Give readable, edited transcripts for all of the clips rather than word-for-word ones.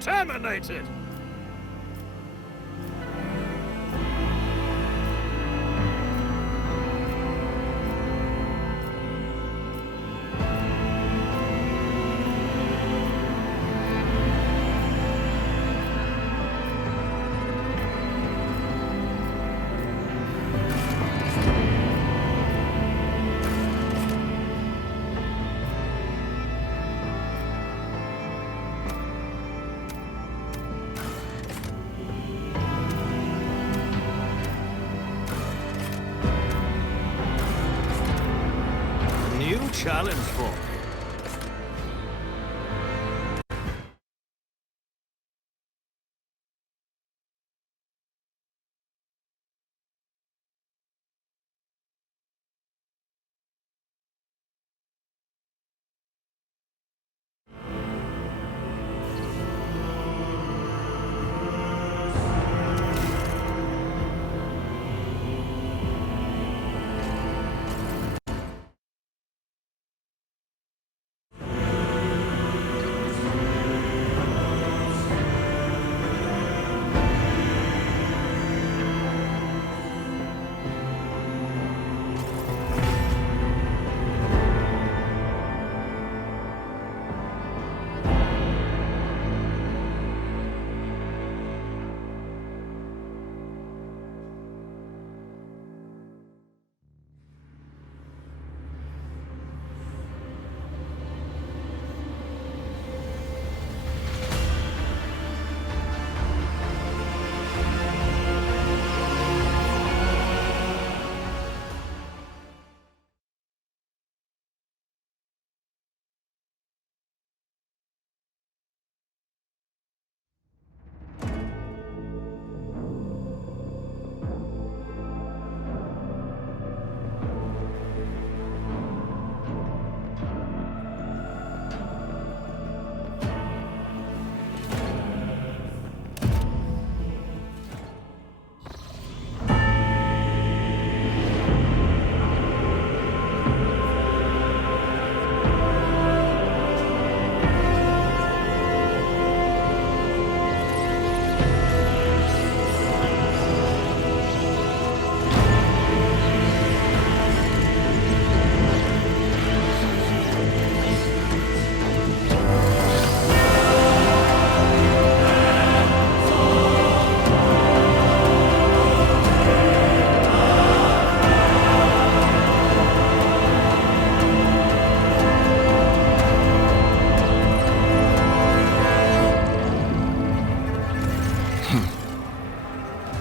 Terminated! Challenge for me.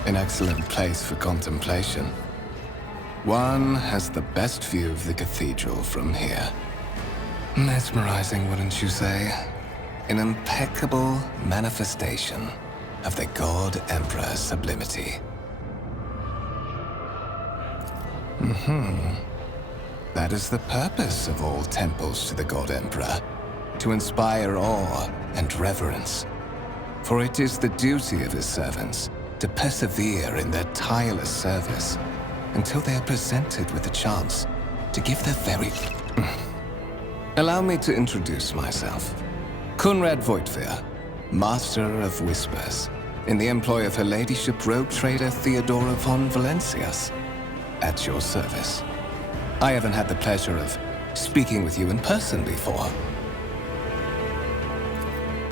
An excellent place for contemplation. One has the best view of the cathedral from here. Mesmerizing, wouldn't you say? An impeccable manifestation of the God Emperor's sublimity. That is the purpose of all temples to the God Emperor, to inspire awe and reverence. For it is the duty of his servants to persevere in their tireless service until they are presented with the chance to give their very... Allow me to introduce myself. Conrad Voigtveer, Master of Whispers, in the employ of Her Ladyship Rogue Trader Theodora von Valencius, at your service. I haven't had the pleasure of speaking with you in person before.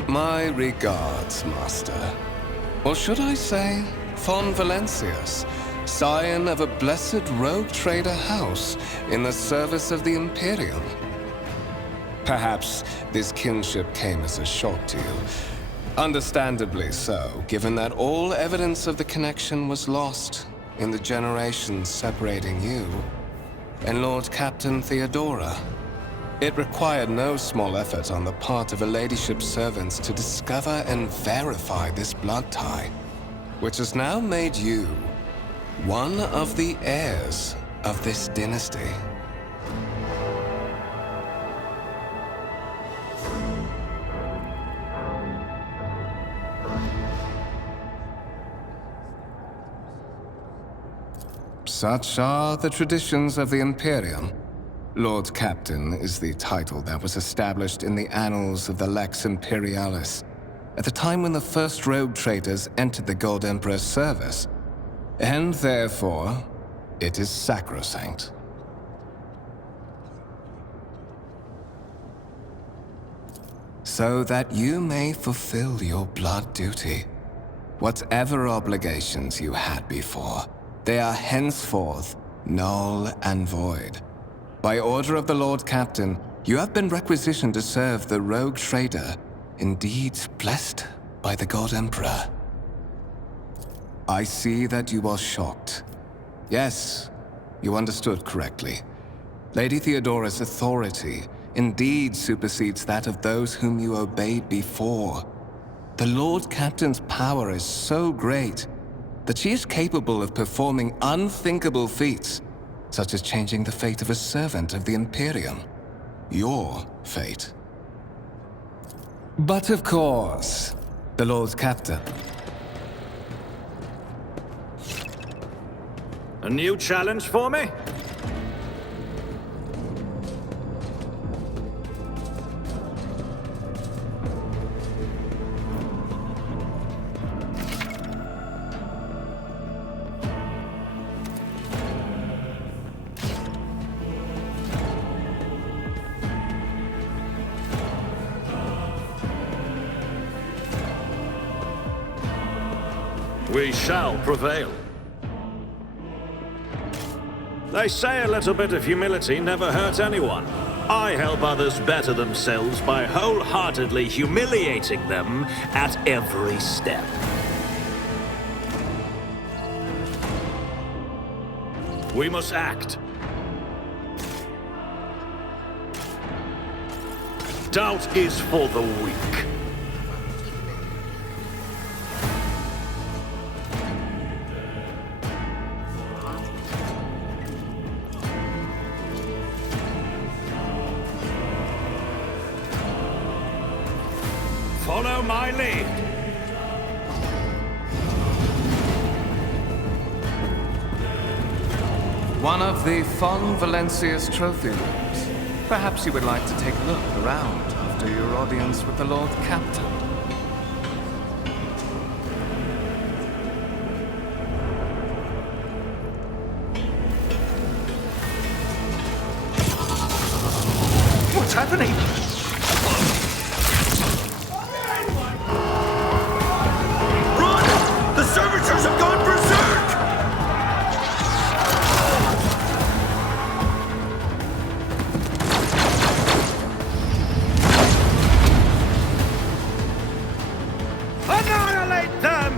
My regards, Master. Or should I say, von Valencius, scion of a blessed rogue trader house in the service of the Imperium. Perhaps this kinship came as a shock to you. Understandably so, given that all evidence of the connection was lost in the generations separating you and Lord Captain Theodora. It required no small effort on the part of Her Ladyship's servants to discover and verify this blood tie, which has now made you one of the heirs of this dynasty. Such are the traditions of the Imperium. Lord Captain is the title that was established in the annals of the Lex Imperialis, at the time when the first rogue traders entered the Gold Emperor's service, and therefore, it is sacrosanct. So that you may fulfill your blood duty, whatever obligations you had before, they are henceforth null and void. By order of the Lord Captain, you have been requisitioned to serve the rogue trader, indeed blessed by the God Emperor. I see that you are shocked. Yes, you understood correctly. Lady Theodora's authority indeed supersedes that of those whom you obeyed before. The Lord Captain's power is so great that she is capable of performing unthinkable feats, such as changing the fate of a servant of the Imperium. Your fate. But of course, the Lord Captain. A new challenge for me? We shall prevail. They say a little bit of humility never hurt anyone. I help others better themselves by wholeheartedly humiliating them at every step. We must act. Doubt is for the weak. Follow my lead. One of the Fon Valencia's trophy rooms. Perhaps you would like to take a look around after your audience with the Lord Captain. What's happening? The servitors have gone berserk! Annihilate them!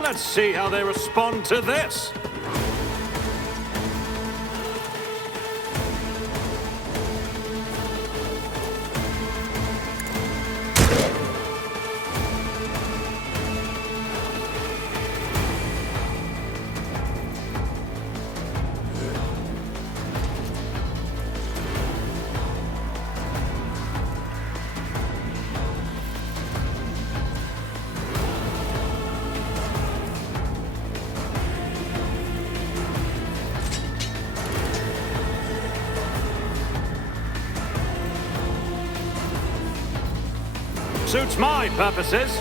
Let's see how they respond to this. suits my purposes.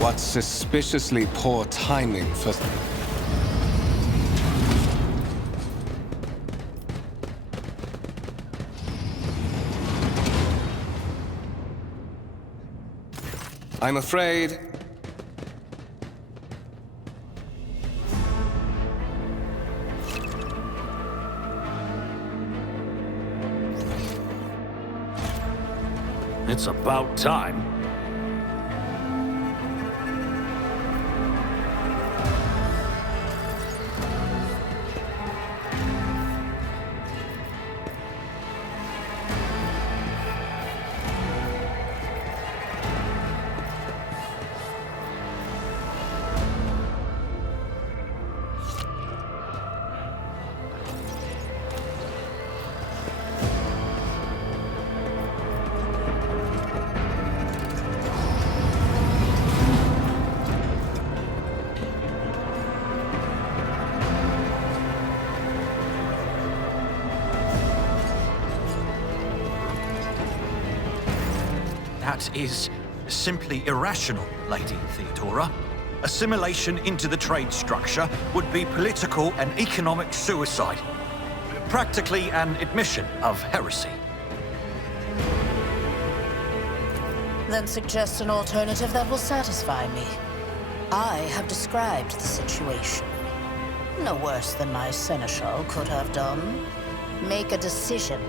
What suspiciously poor timing for... I'm afraid... It's about time. That is simply irrational, Lady Theodora. Assimilation into the trade structure would be political and economic suicide. Practically an admission of heresy. Then suggest an alternative that will satisfy me. I have described the situation. No worse than my seneschal could have done. Make a decision.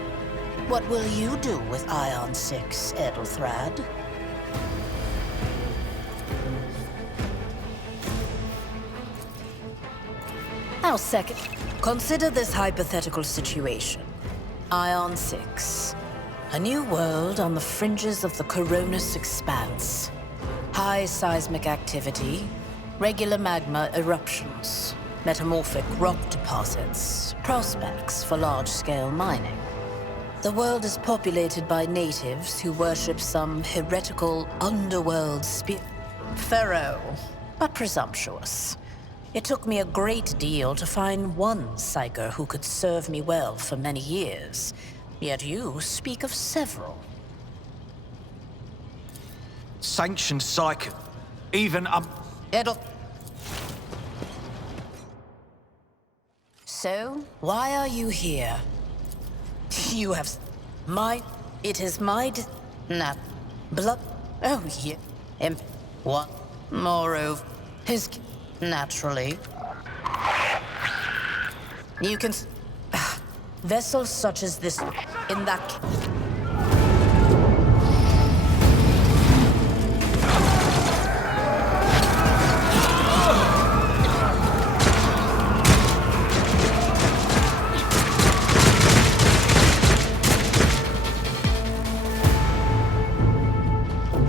What will you do with Ion 6, Edelthrad? Now, second, consider this hypothetical situation. Ion 6. A new world on the fringes of the Coronis expanse. High seismic activity, regular magma eruptions, metamorphic rock deposits, prospects for large-scale mining. The world is populated by natives who worship some heretical underworld spirit. Pharaoh, but presumptuous. It took me a great deal to find one psyker who could serve me well for many years. Yet you speak of several. Sanctioned psych. Even, It'll... So, why are you here? You have... It is my... Blood... Oh, yeah. What? Moreover, his... Naturally. You can... Vessels such as this... In that...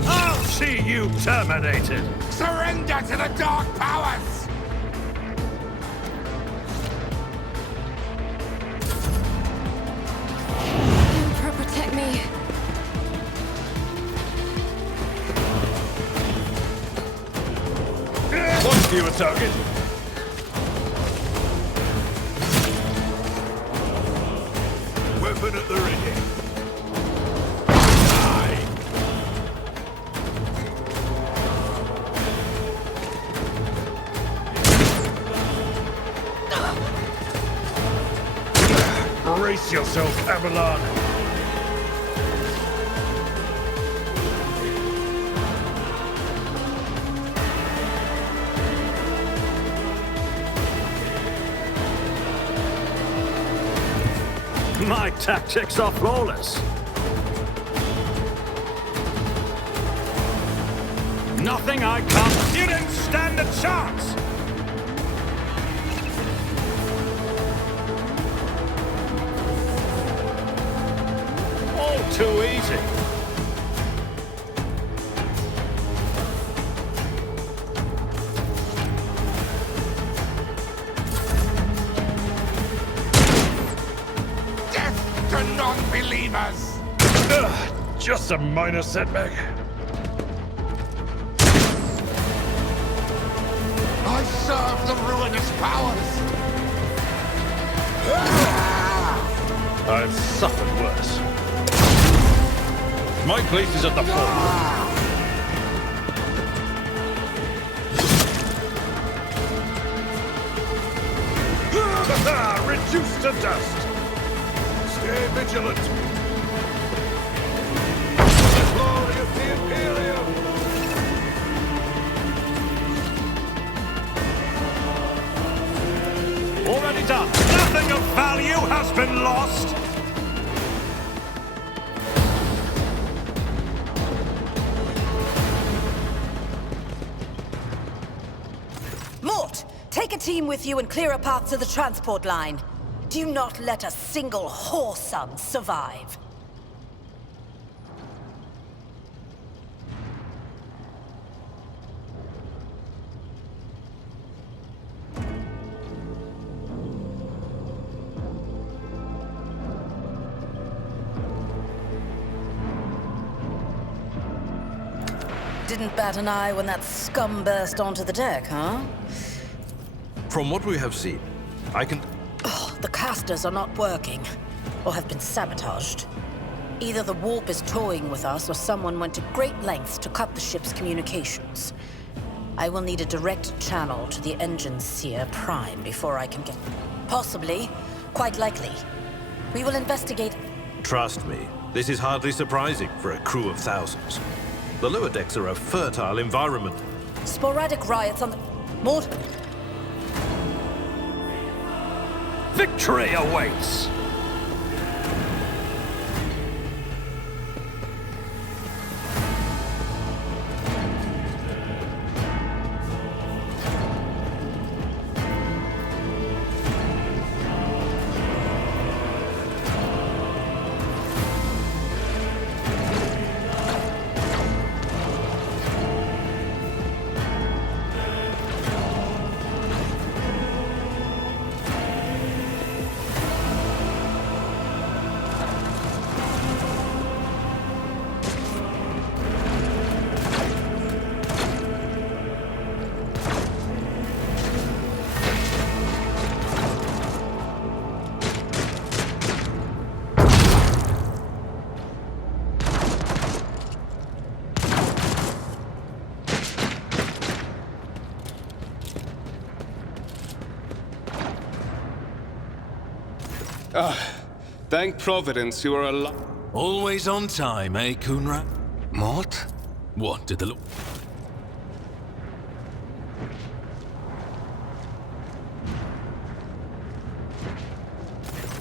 I'll see you terminated! Surrender to the dark powers! Emperor, protect me. What's your target? Weapon at the ready. Die! Brace yourself, Avalon! My tactics are flawless. Nothing I can't... You didn't stand a chance! All too easy. Death to non-believers! Just a minor setback. I serve the ruinous powers! I've suffered worse. My place is at the fore. Reduced to dust. Stay vigilant. Glory of the Imperium. Already done. Nothing of value has been lost. Mort! Take a team with you and clear a path to the transport line. Do not let a single whoreson survive. Didn't bat an eye when that scum burst onto the deck, huh? From what we have seen, I can... The casters are not working, or have been sabotaged. Either the warp is toying with us, or someone went to great lengths to cut the ship's communications. I will need a direct channel to the engine seer Prime before I can get... Possibly. Quite likely. We will investigate... Trust me, this is hardly surprising for a crew of thousands. The lower decks are a fertile environment. Sporadic riots on the... Mort... Victory awaits! Thank Providence you are alive. Always on time, eh, Kunra? Mort? What did the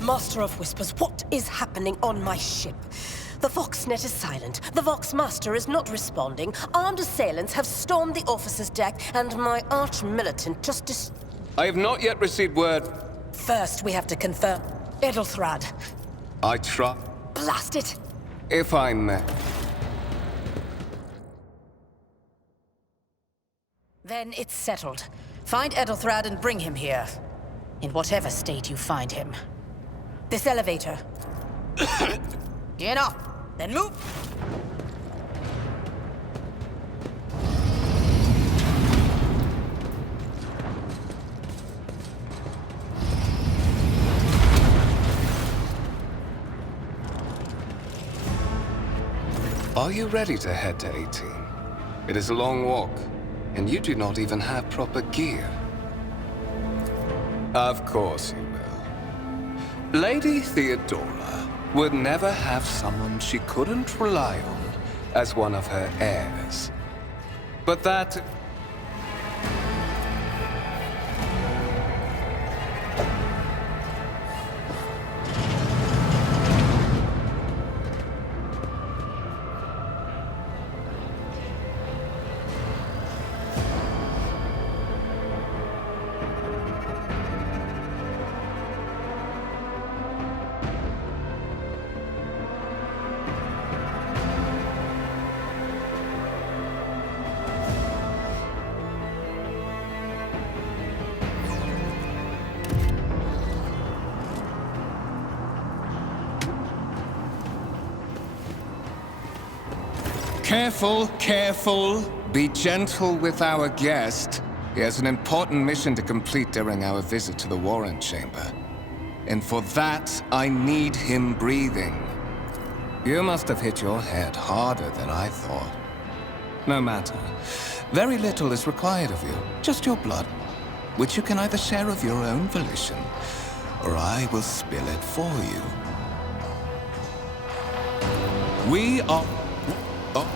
Master of Whispers, what is happening on my ship? The Voxnet is silent. The Vox Master is not responding. Armed assailants have stormed the officer's deck, and my arch-militant justice... I have not yet received word. First, we have to confirm. Edelthrad. I try. Blast it! If I may. Then it's settled. Find Edelthrad and bring him here. In whatever state you find him. This elevator. Get up, then move! Are you ready to head to 18? It is a long walk, and you do not even have proper gear. Of course you will. Lady Theodora would never have someone she couldn't rely on as one of her heirs. But that... Careful, careful. Be gentle with our guest. He has an important mission to complete during our visit to the Warrant Chamber. And for that, I need him breathing. You must have hit your head harder than I thought. No matter. Very little is required of you. Just your blood, which you can either share of your own volition, or I will spill it for you. We are... Oh.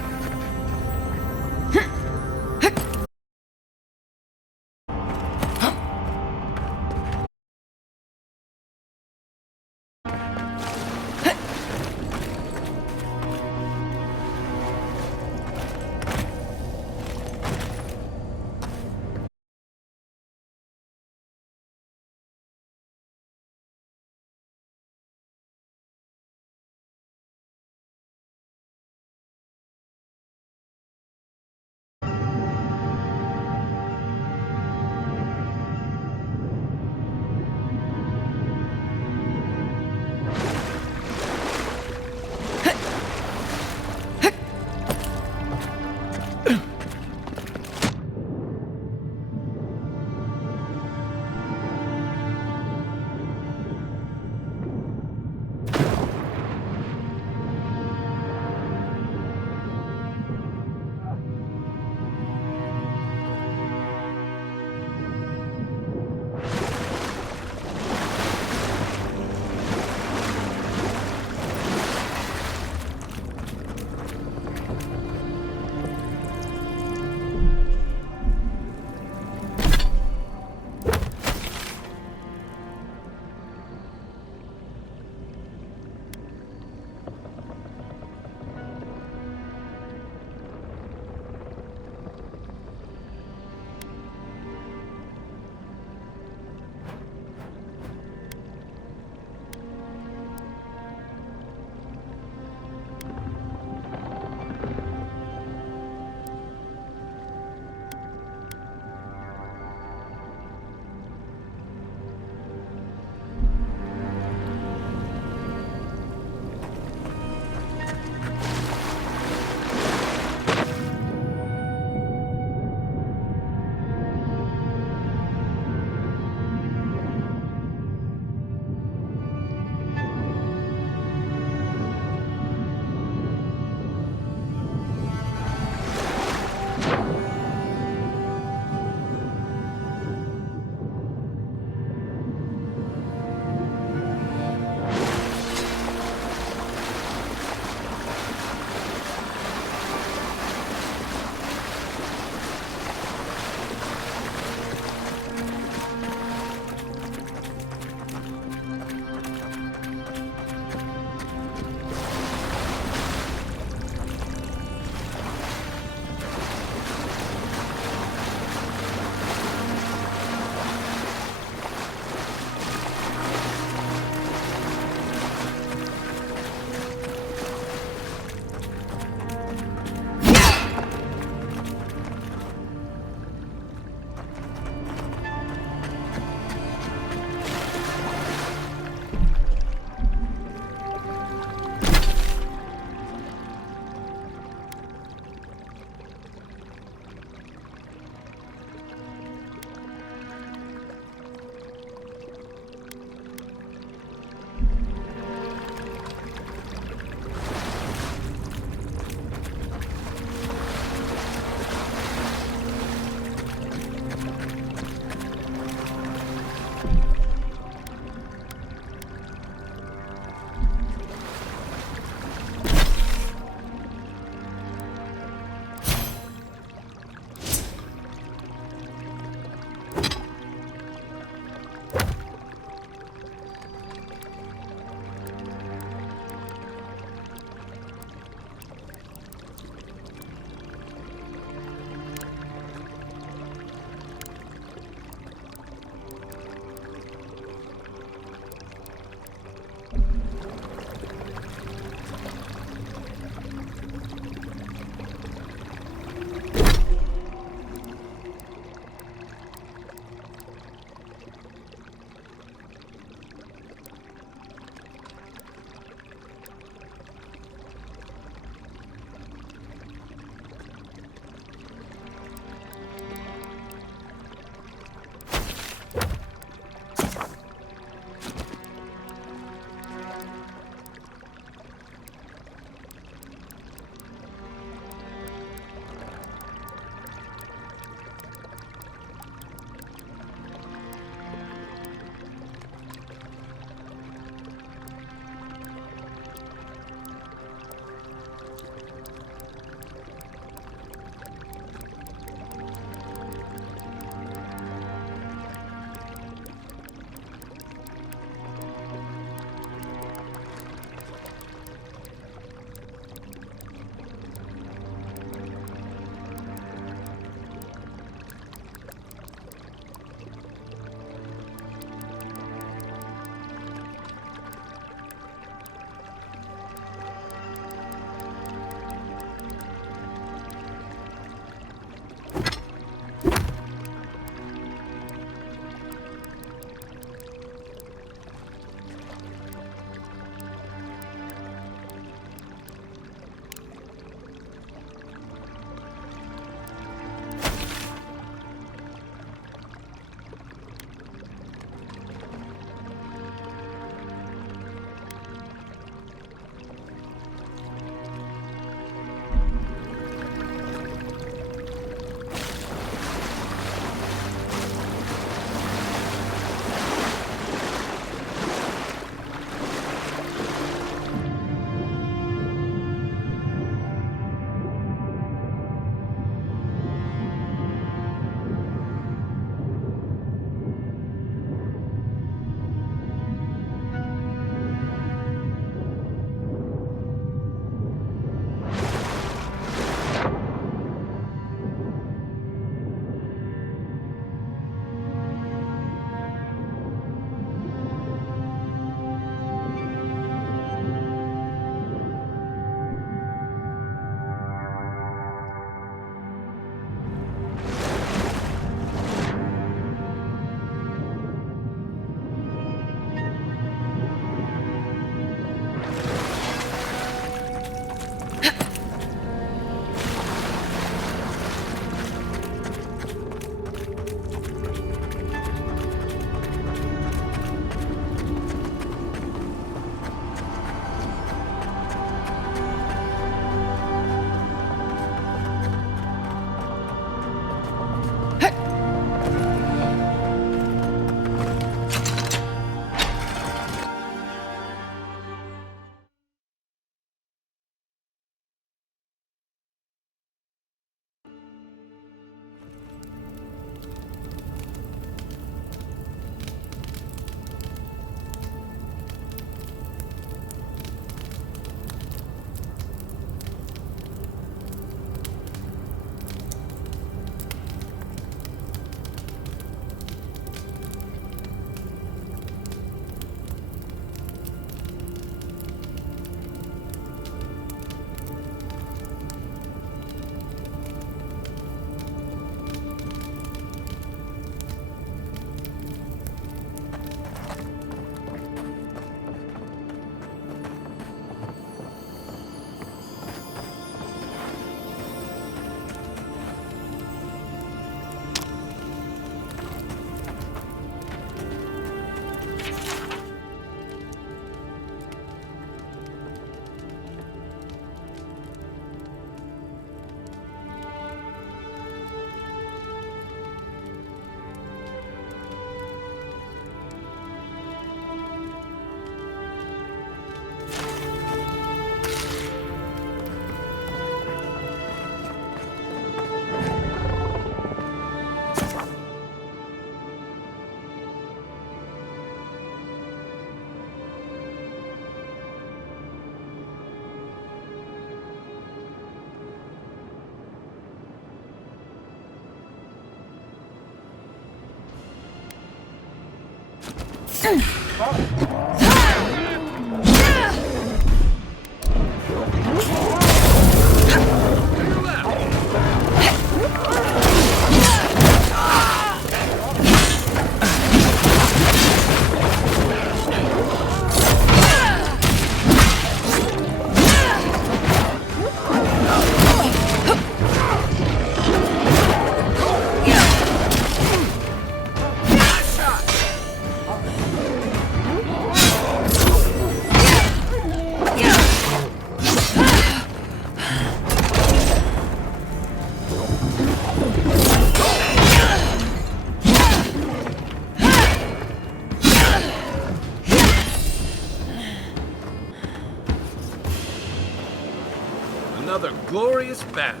Another glorious battle.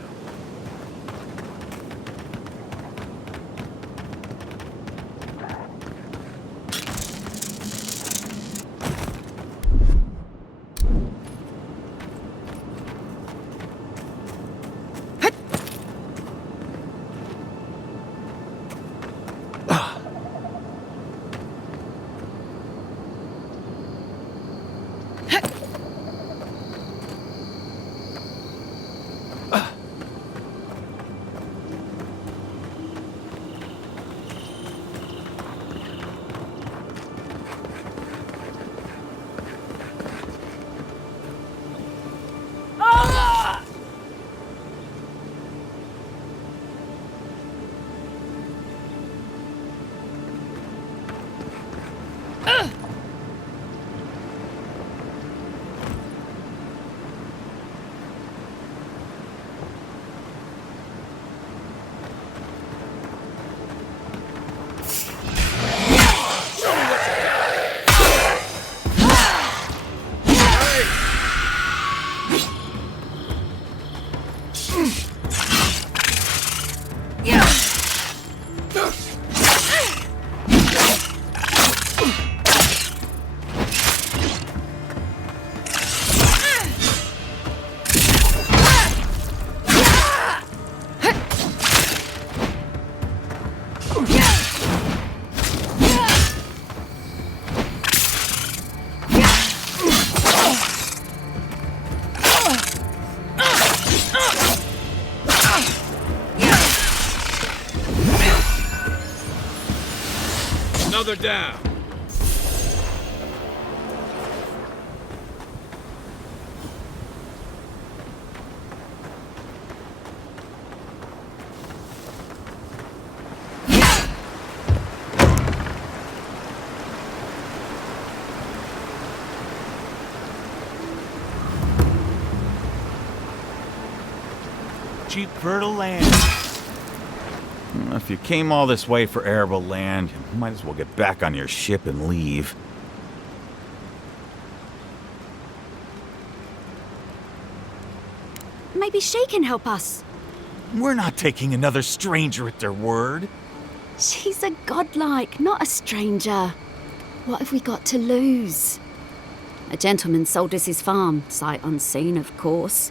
Another down. Cheap, fertile land. If you came all this way for arable land, you might as well get back on your ship and leave. Maybe she can help us. We're not taking another stranger at their word. She's a godlike, not a stranger. What have we got to lose? A gentleman sold us his farm, sight unseen, of course.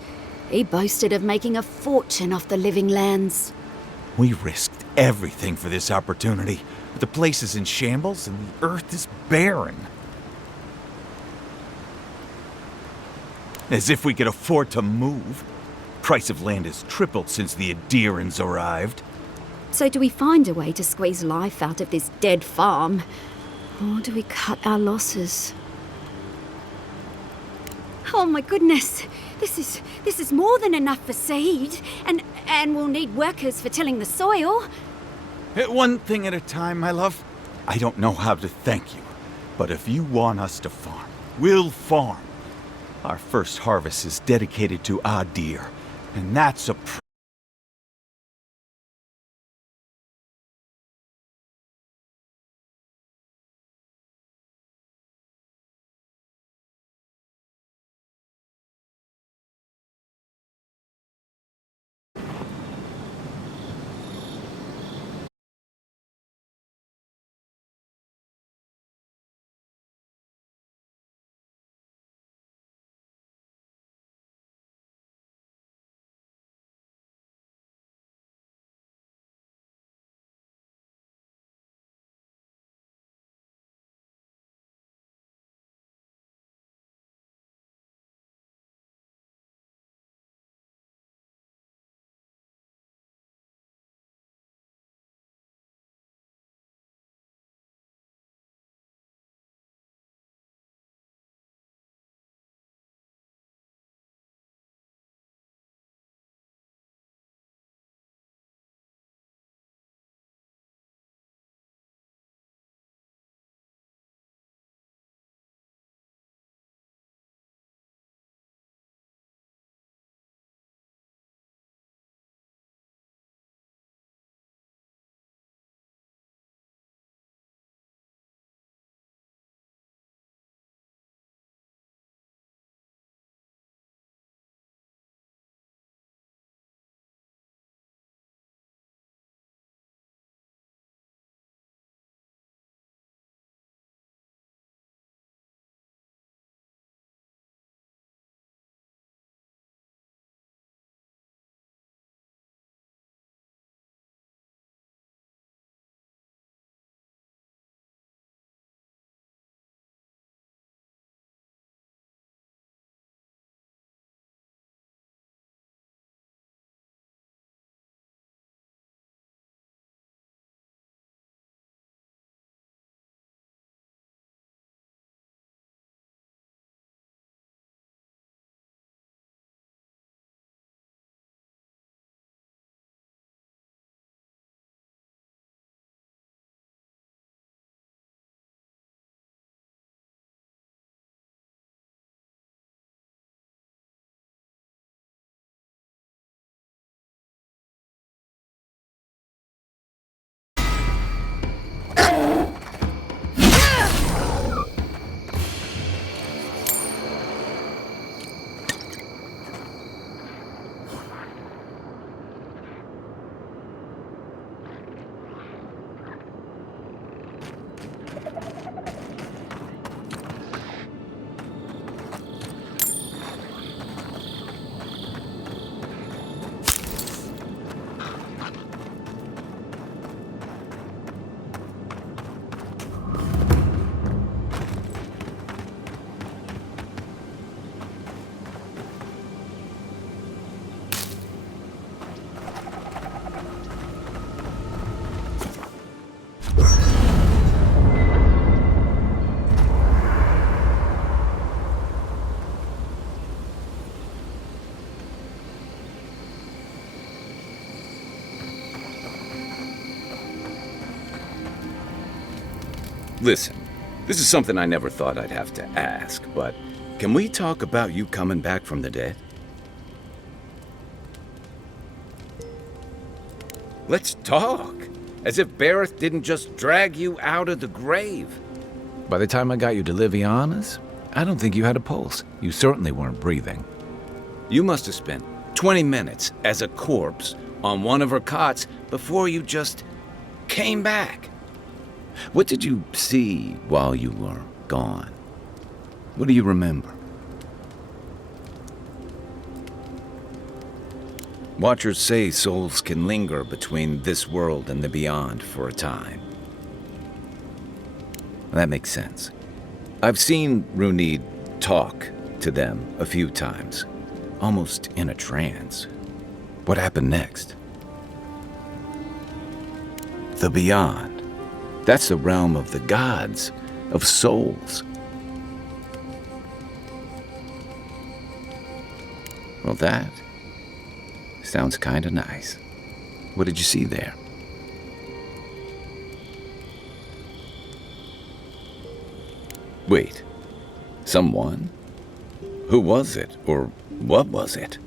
He boasted of making a fortune off the living lands. We risked everything for this opportunity. The place is in shambles and the earth is barren. As if we could afford to move. Price of land has tripled since the Adirans arrived. So do we find a way to squeeze life out of this dead farm? Or do we cut our losses? Oh my goodness! This is more than enough for seed, and we'll need workers for tilling the soil. One thing at a time, my love. I don't know how to thank you, but if you want us to farm, we'll farm. Our first harvest is dedicated to Adir, and that's a Listen, this is something I never thought I'd have to ask, but can we talk about you coming back from the dead? Let's talk. As if Bareth didn't just drag you out of the grave. By the time I got you to Liviana's, I don't think you had a pulse. You certainly weren't breathing. You must have spent 20 minutes as a corpse on one of her cots before you just came back. What did you see while you were gone? What do you remember? Watchers say souls can linger between this world and the beyond for a time. That makes sense. I've seen Runid talk to them a few times, almost in a trance. What happened next? The beyond. That's the realm of the gods, of souls. Well, that sounds kinda nice. What did you see there? Wait, someone? Who was it, or what was it?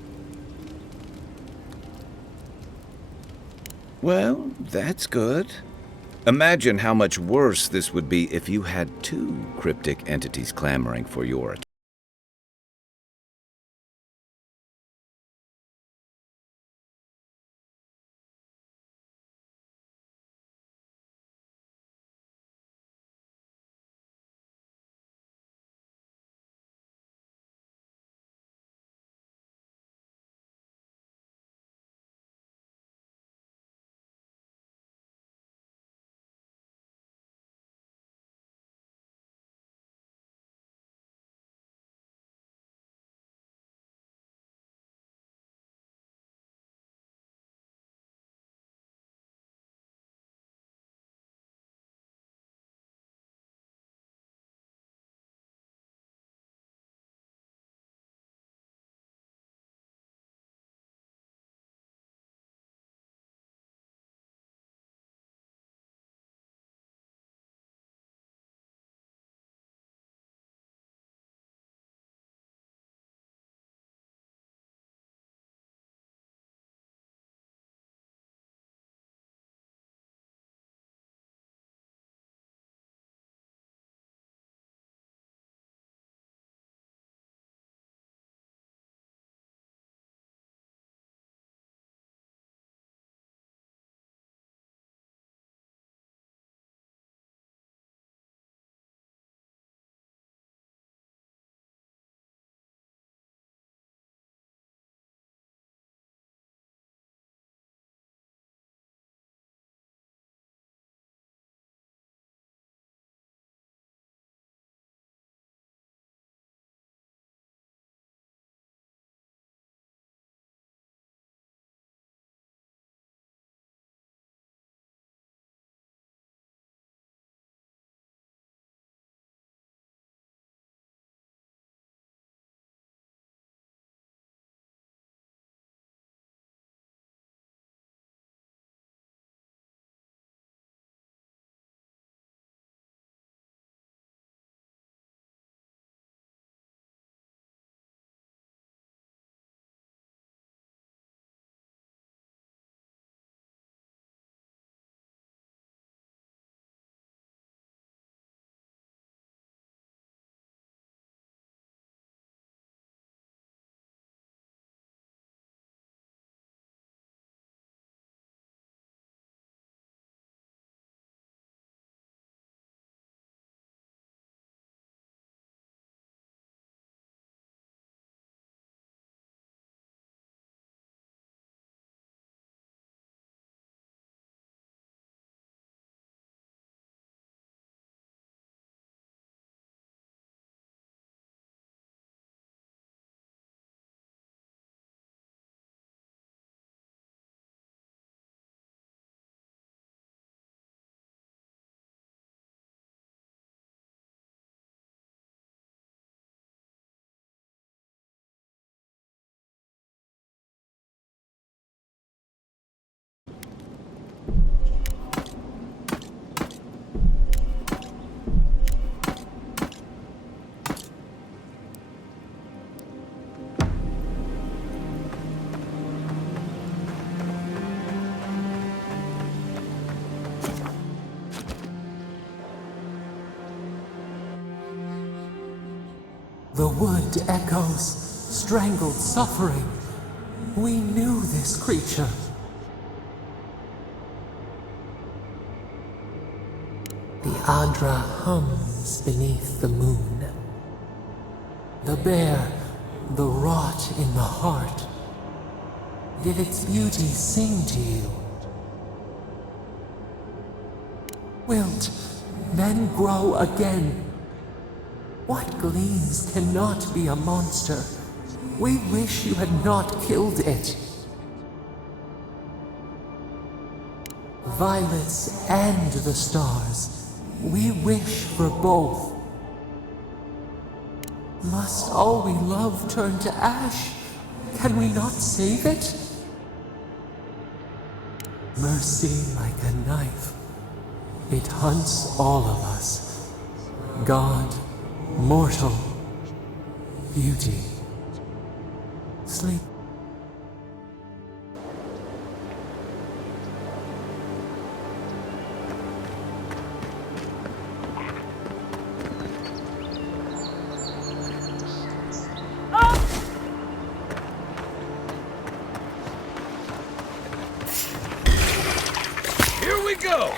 Well, that's good. Imagine how much worse this would be if you had two cryptic entities clamoring for your attention. The wood echoes, strangled suffering. We knew this creature. The Adra hums beneath the moon. The bear, the rot in the heart. Did its beauty sing to you? Wilt then grow again. What gleams cannot be a monster? We wish you had not killed it. Violets and the stars, we wish for both. Must all we love turn to ash? Can we not save it? Mercy like a knife. It hunts all of us. God, mortal, beauty. Sleep. Here we go!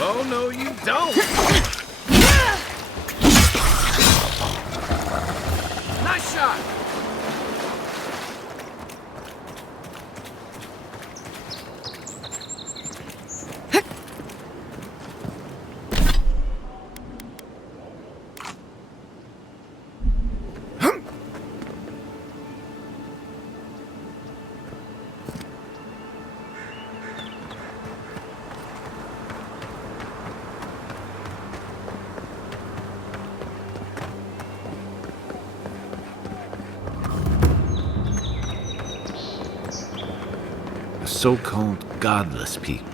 Oh, no, you don't! Nice shot! So-called godless people.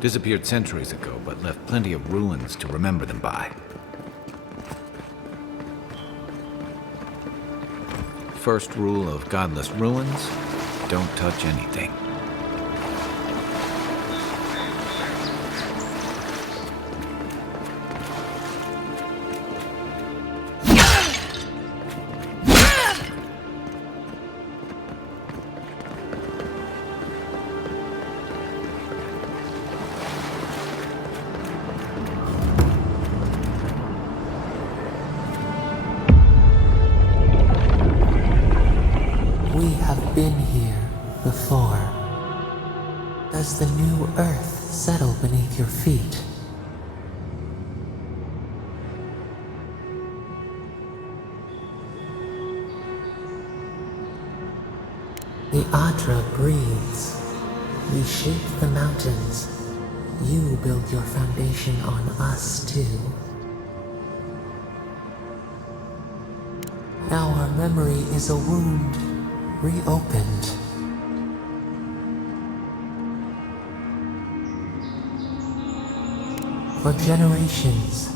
Disappeared centuries ago, but left plenty of ruins to remember them by. First rule of godless ruins, don't touch anything. been here before. Does the new earth settle beneath your feet? The Adra breathes. We shape the mountains. You build your foundation on us, too. Now our memory is a wound, reopened. For generations,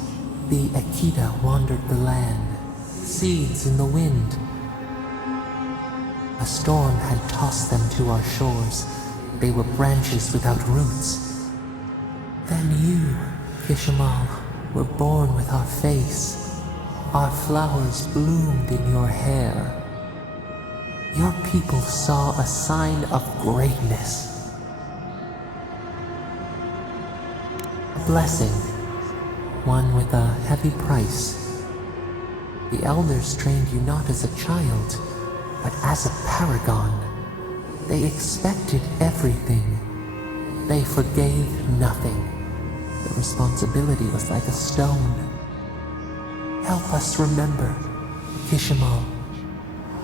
the Akita wandered the land, seeds in the wind. A storm had tossed them to our shores. They were branches without roots. Then you, Kishimal, were born with our face. Our flowers bloomed in your hair. Your people saw a sign of greatness. A blessing, one with a heavy price. The elders trained you not as a child, but as a paragon. They expected everything. They forgave nothing. The responsibility was like a stone. Help us remember, Kishimal.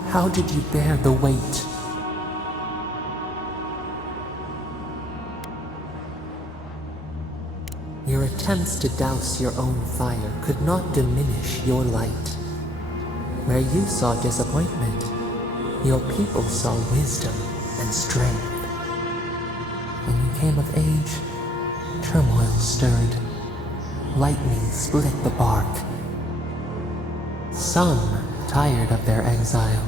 How did you bear the weight? Your attempts to douse your own fire could not diminish your light. Where you saw disappointment, your people saw wisdom and strength. When you came of age, turmoil stirred. Lightning split the bark. Some tired of their exile.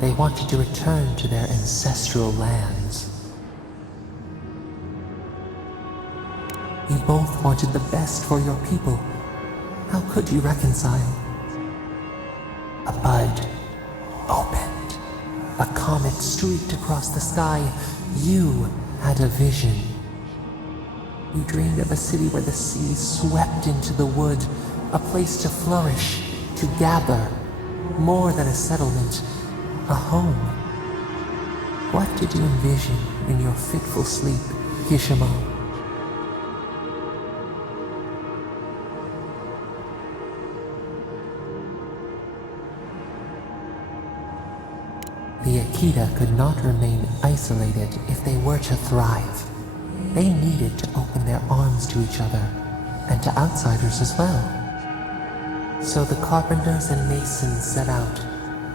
They wanted to return to their ancestral lands. You both wanted the best for your people. How could you reconcile? A bud opened. A comet streaked across the sky. You had a vision. You dreamed of a city where the sea swept into the wood, a place to flourish, to gather, more than a settlement, a home. What did you envision in your fitful sleep, Kishimal? The Akita could not remain isolated if they were to thrive. They needed to open their arms to each other, and to outsiders as well. So the carpenters and masons set out,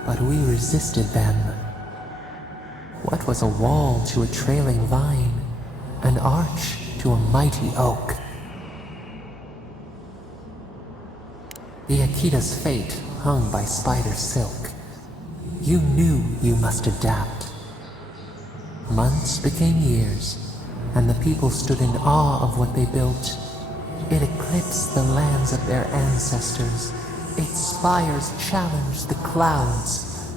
but we resisted them. What was a wall to a trailing vine? An arch to a mighty oak? The Akita's fate hung by spider silk. You knew you must adapt. Months became years, and the people stood in awe of what they built. It eclipsed the lands of their ancestors. Its spires challenged the clouds.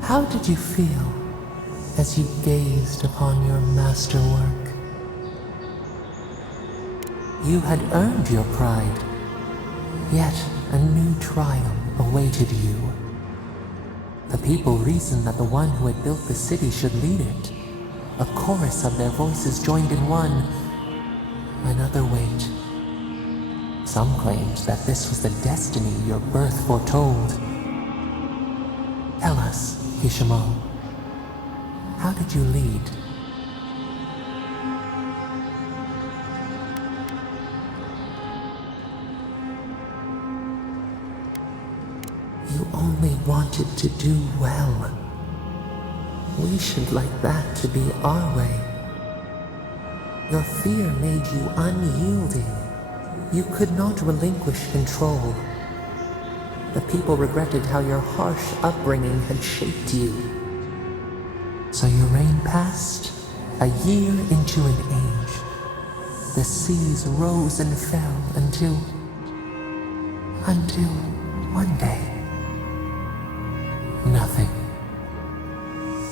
How did you feel as you gazed upon your masterwork? You had earned your pride, yet a new trial awaited you. The people reasoned that the one who had built the city should lead it. A chorus of their voices joined in one. Another wait. Some claimed that this was the destiny your birth foretold. Tell us, Kishimal, how did you lead? You only wanted to do well. We should like that to be our way. Your fear made you unyielding. You could not relinquish control. The people regretted how your harsh upbringing had shaped you. So your reign passed, a year into an age. The seas rose and fell until one day. Nothing.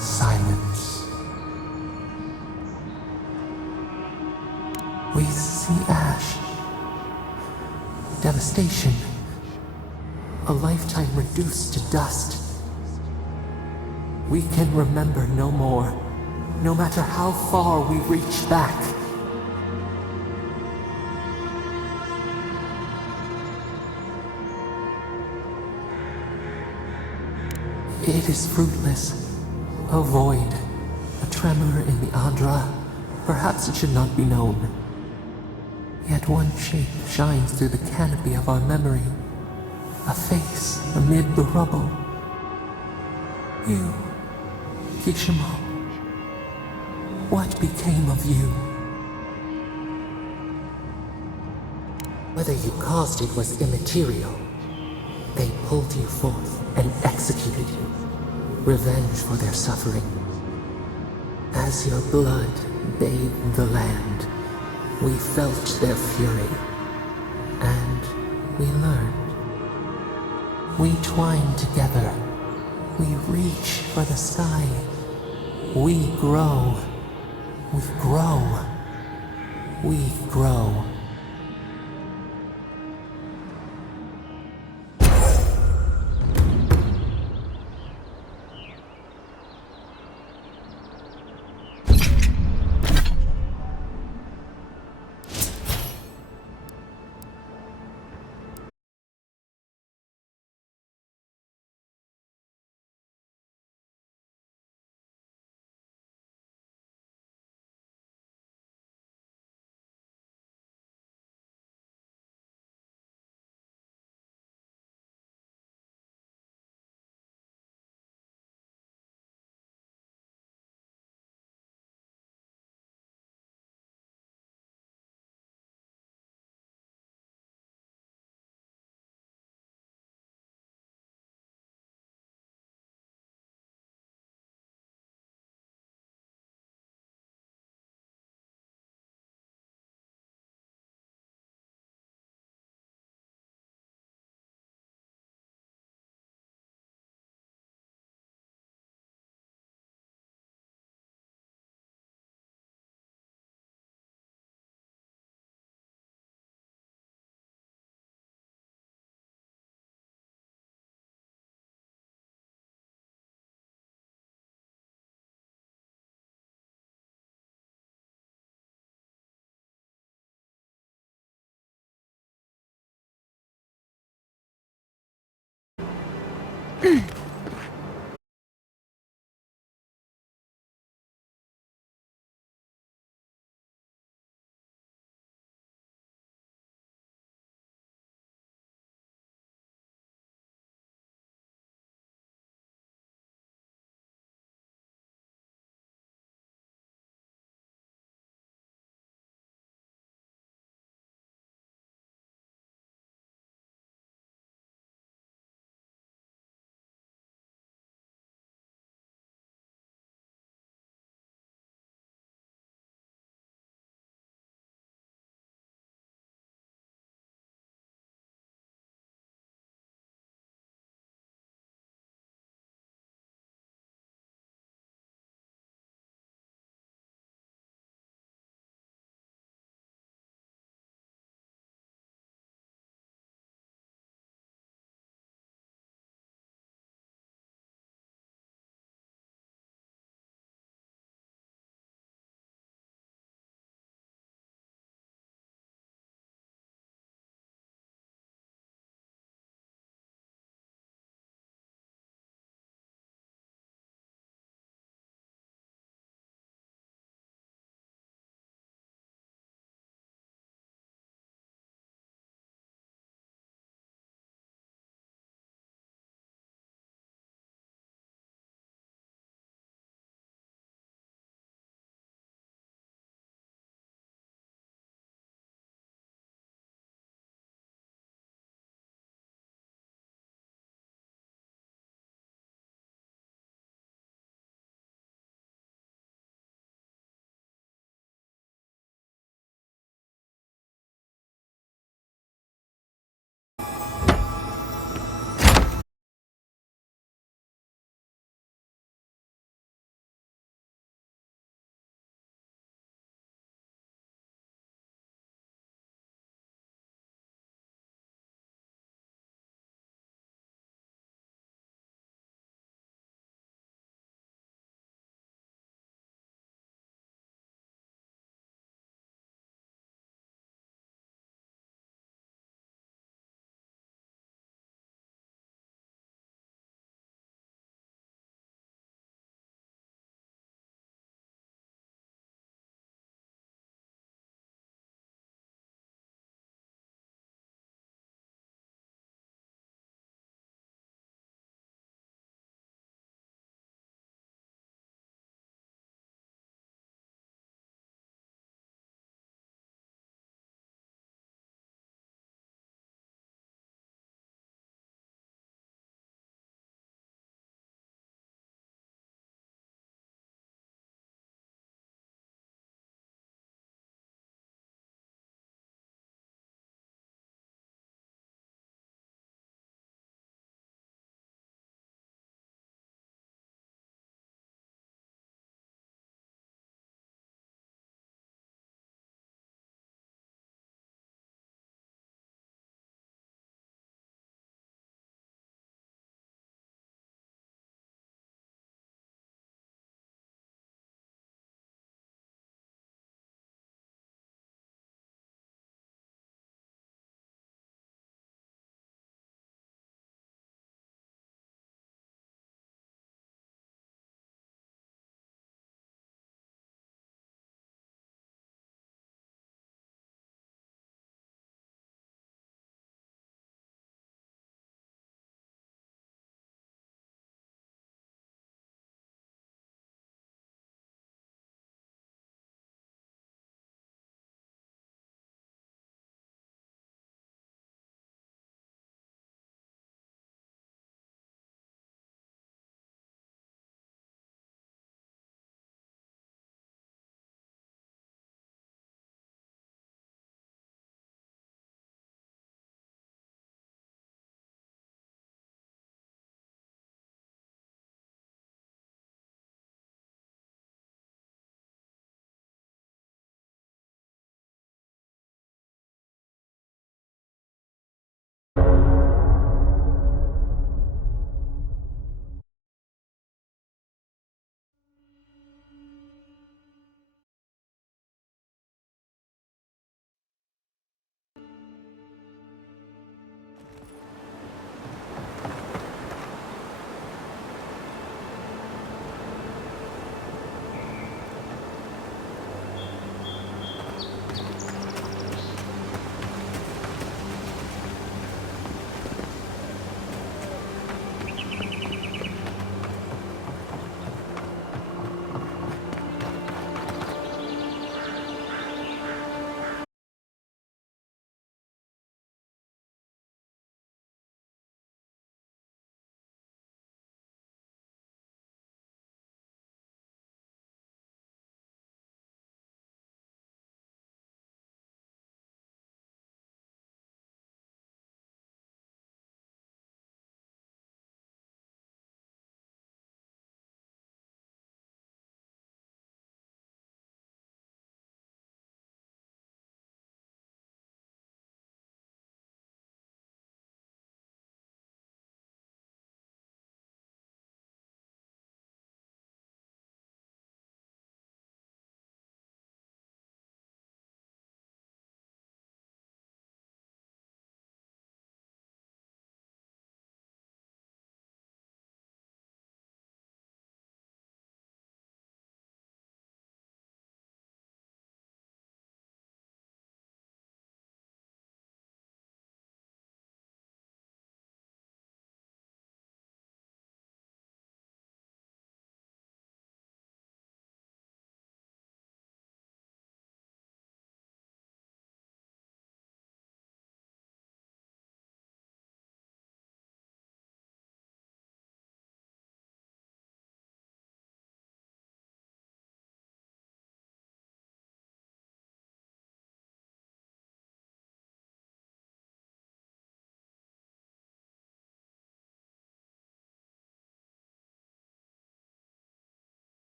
Silence. We see ash. Devastation. A lifetime reduced to dust. We can remember no more, no matter how far we reach back. It is fruitless. A void, a tremor in the Adra. Perhaps it should not be known. Yet one shape shines through the canopy of our memory. A face amid the rubble. You, Kishimo. What became of you? Whether you caused it was immaterial. They pulled you forth and executed you. Revenge for their suffering. As your blood bathed the land, we felt their fury. And we learned. We twine together. We reach for the sky. We grow. We grow. We grow.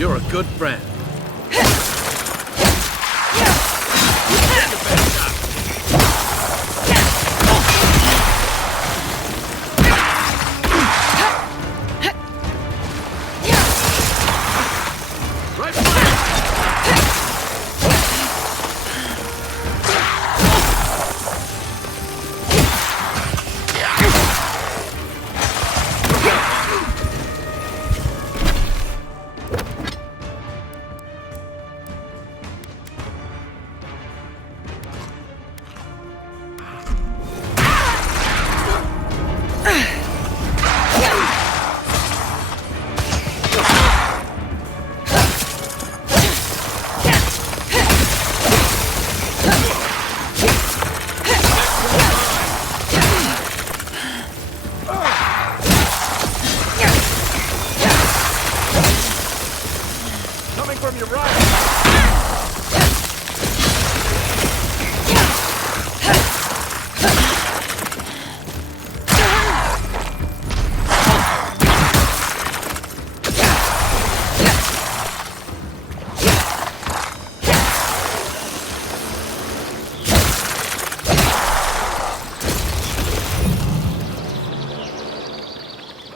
You're a good friend.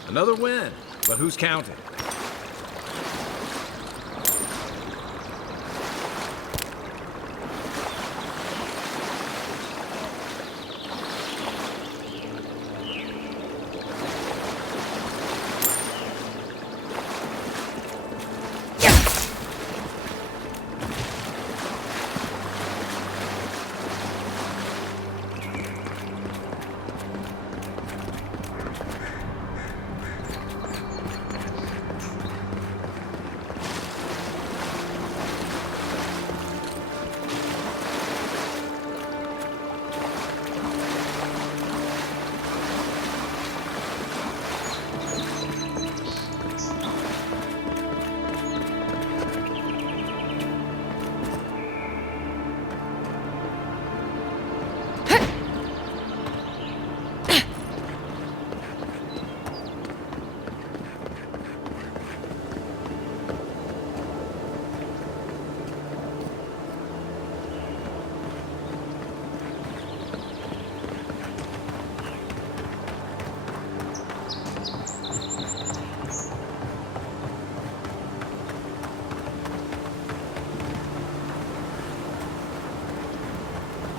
Another win, but who's counting?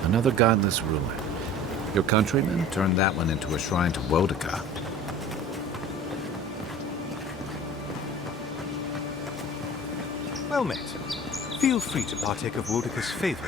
Another godless ruin. Your countrymen turned that one into a shrine to Wodaka. Well met. Feel free to partake of Wodaka's favor.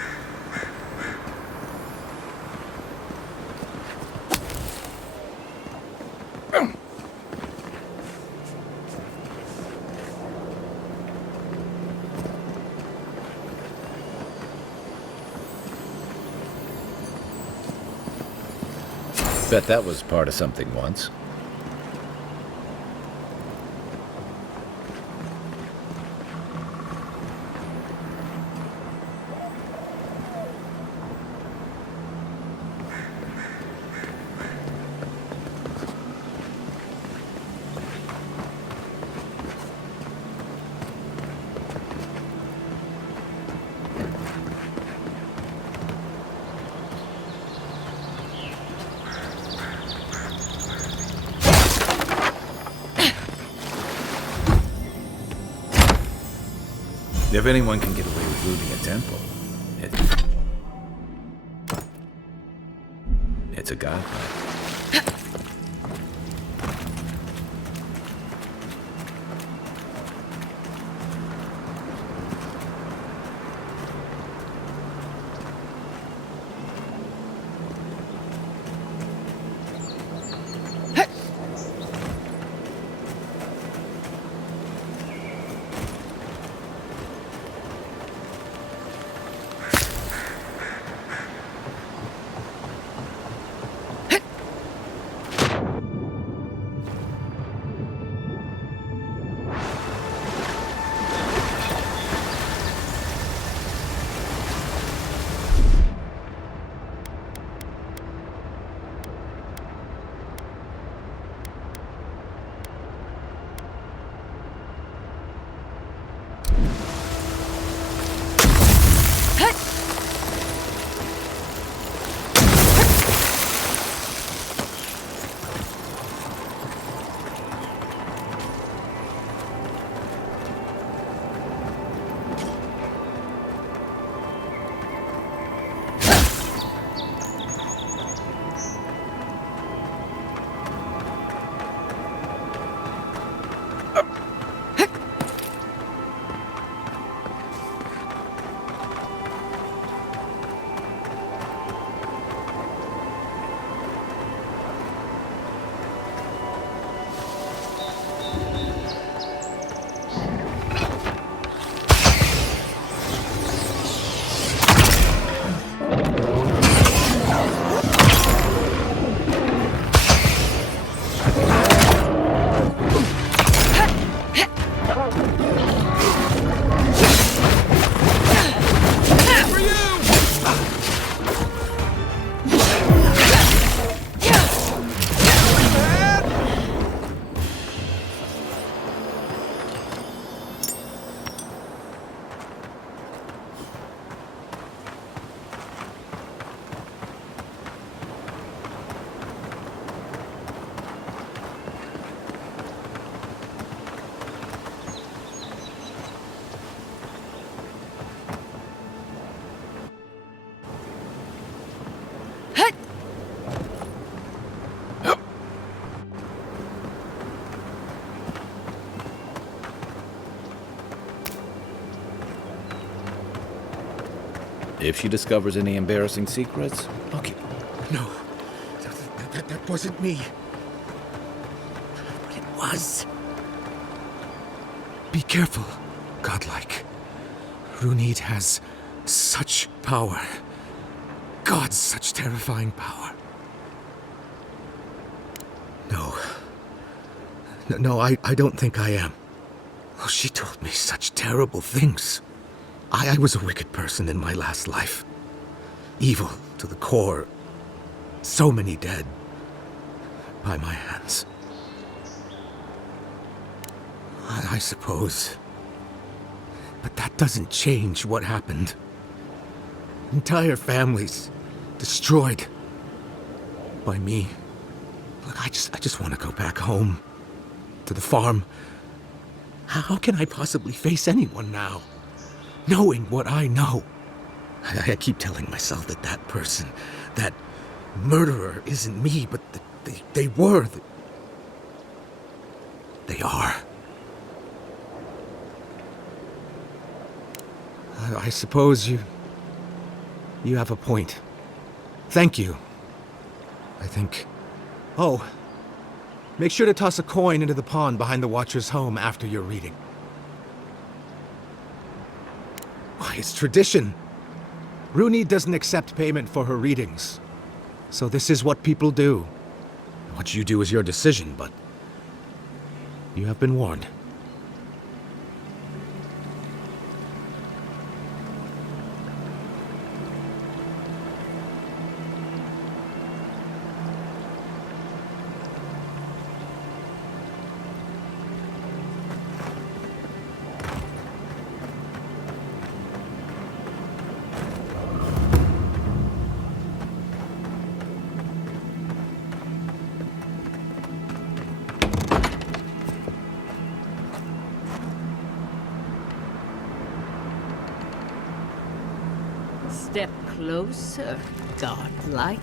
Bet that was part of something once. If anyone can get away with looting a temple, it's a godlike. If she discovers any embarrassing secrets, Okay. No. That wasn't me. But it was. Be careful, godlike. Runid has such power. God, such terrifying power. No, I don't think I am. Oh, she told me such terrible things. I was a wicked person in my last life. Evil to the core. So many dead. By my hands. I suppose. But that doesn't change what happened. Entire families destroyed. By me. Look, I just want to go back home. To the farm. How can I possibly face anyone now? Knowing what I know. I keep telling myself that that person, that murderer isn't me, but they were. They are. I suppose you have a point. Thank you. I think... Oh, make sure to toss a coin into the pond behind the Watcher's home after your reading. Why, it's tradition. Runid doesn't accept payment for her readings. So this is what people do. What you do is your decision, but you have been warned. Step closer, godlike.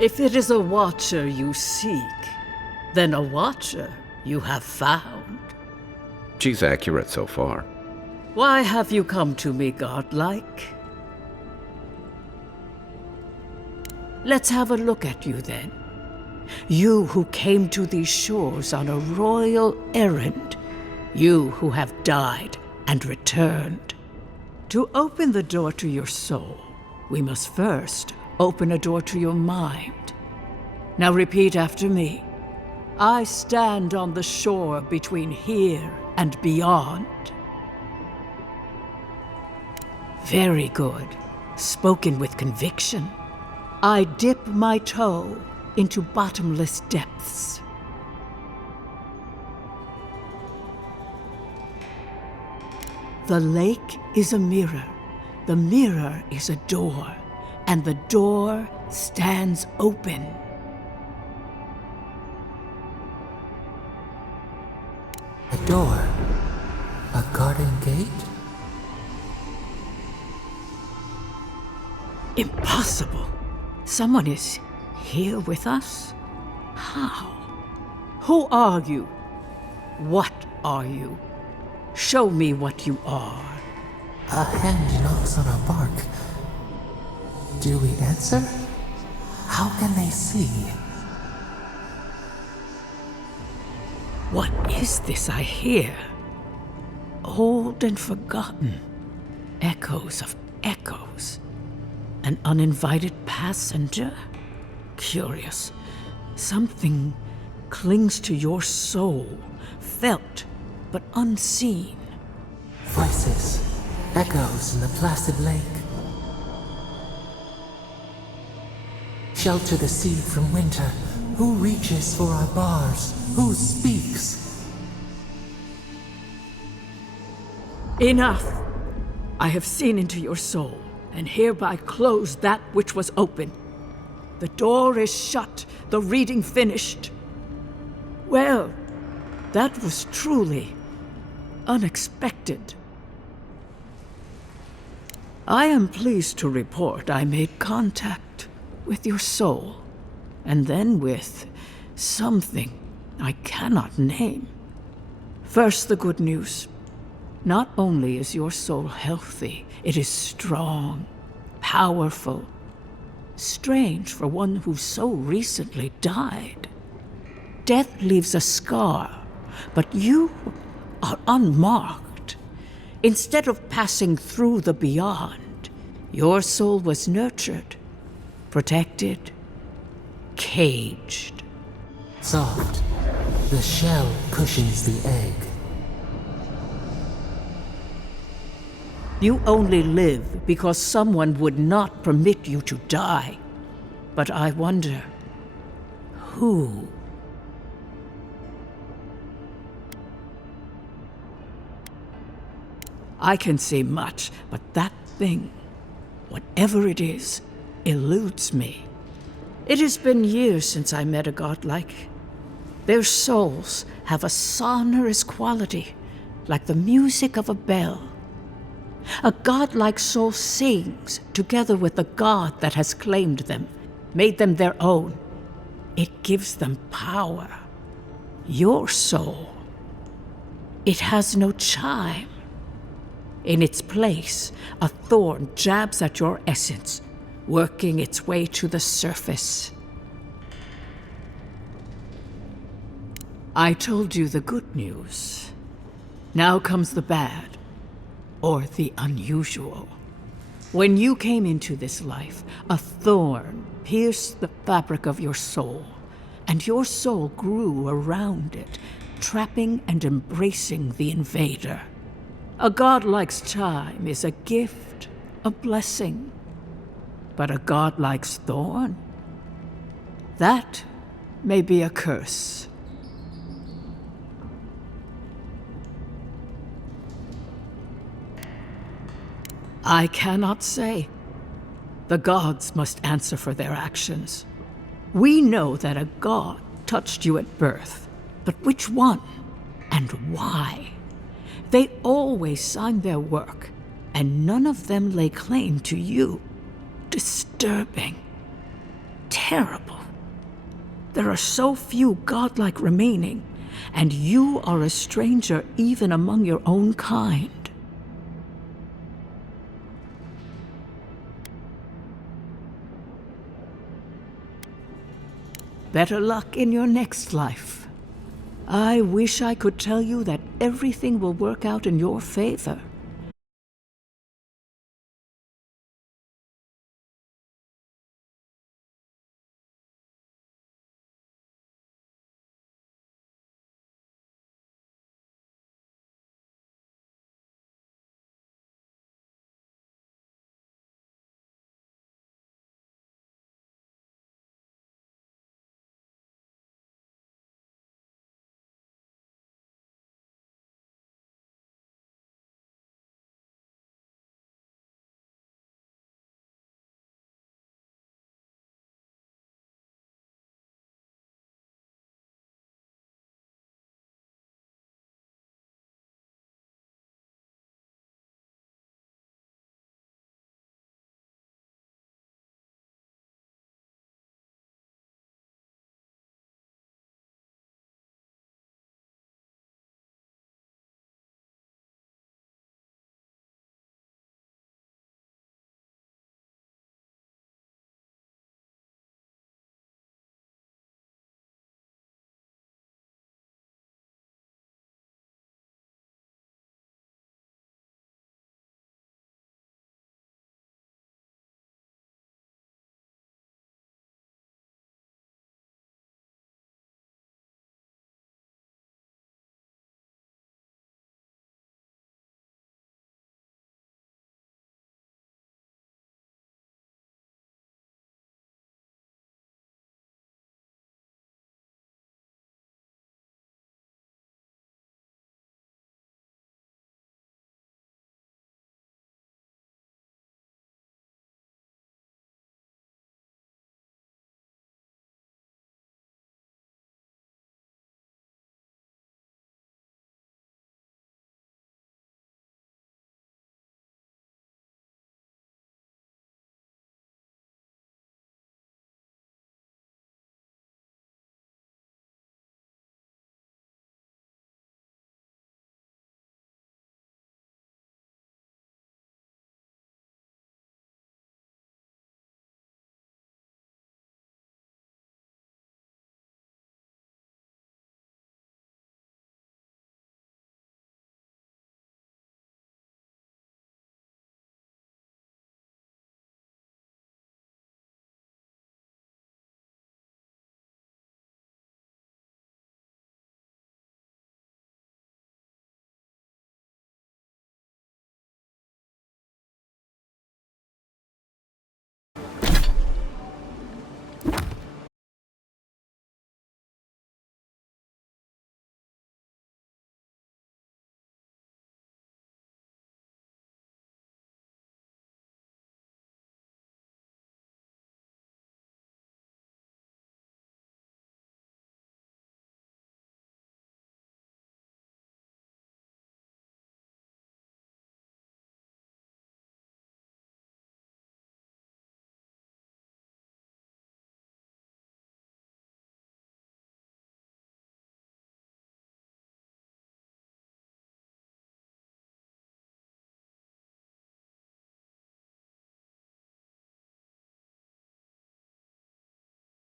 If it is a watcher you seek, then a watcher you have found. She's accurate so far. Why have you come to me, godlike? Let's have a look at you then. You who came to these shores on a royal errand. You who have died and returned. To open the door to your soul, we must first open a door to your mind. Now repeat after me. I stand on the shore between here and beyond. Very good. Spoken with conviction. I dip my toe into bottomless depths. The lake is a mirror. The mirror is a door. And the door stands open. A door? A garden gate? Impossible. Someone is here with us? How? Who are you? What are you? Show me what you are. A hand knocks on our bark. Do we answer? How can they see? What is this I hear? Old and forgotten. Echoes of echoes. An uninvited passenger? Curious. Something clings to your soul, felt but unseen. Voices, echoes in the placid lake. Shelter the seed from winter. Who reaches for our bars? Who speaks? Enough! I have seen into your soul, and hereby close that which was open. The door is shut, the reading finished. Well, that was truly unexpected. I am pleased to report I made contact with your soul, and then with something I cannot name. First, the good news. Not only is your soul healthy, it is strong, powerful. Strange for one who so recently died. Death leaves a scar, but you are unmarked. Instead of passing through the beyond, your soul was nurtured, protected, caged. Soft, the shell cushions the egg. You only live because someone would not permit you to die. But I wonder, who? I can see much, but that thing, whatever it is, eludes me. It has been years since I met a godlike. Their souls have a sonorous quality, like the music of a bell. A godlike soul sings together with the god that has claimed them, made them their own. It gives them power. Your soul, it has no chime. In its place, a thorn jabs at your essence, working its way to the surface. I told you the good news. Now comes the bad, or the unusual. When you came into this life, a thorn pierced the fabric of your soul, and your soul grew around it, trapping and embracing the invader. A godlike's chime is a gift, a blessing. But a godlike's thorn? That may be a curse. I cannot say. The gods must answer for their actions. We know that a god touched you at birth, but which one and why? They always signed their work, and none of them lay claim to you. Disturbing. Terrible. There are so few godlike remaining, and you are a stranger even among your own kind. Better luck in your next life. I wish I could tell you that everything will work out in your favor.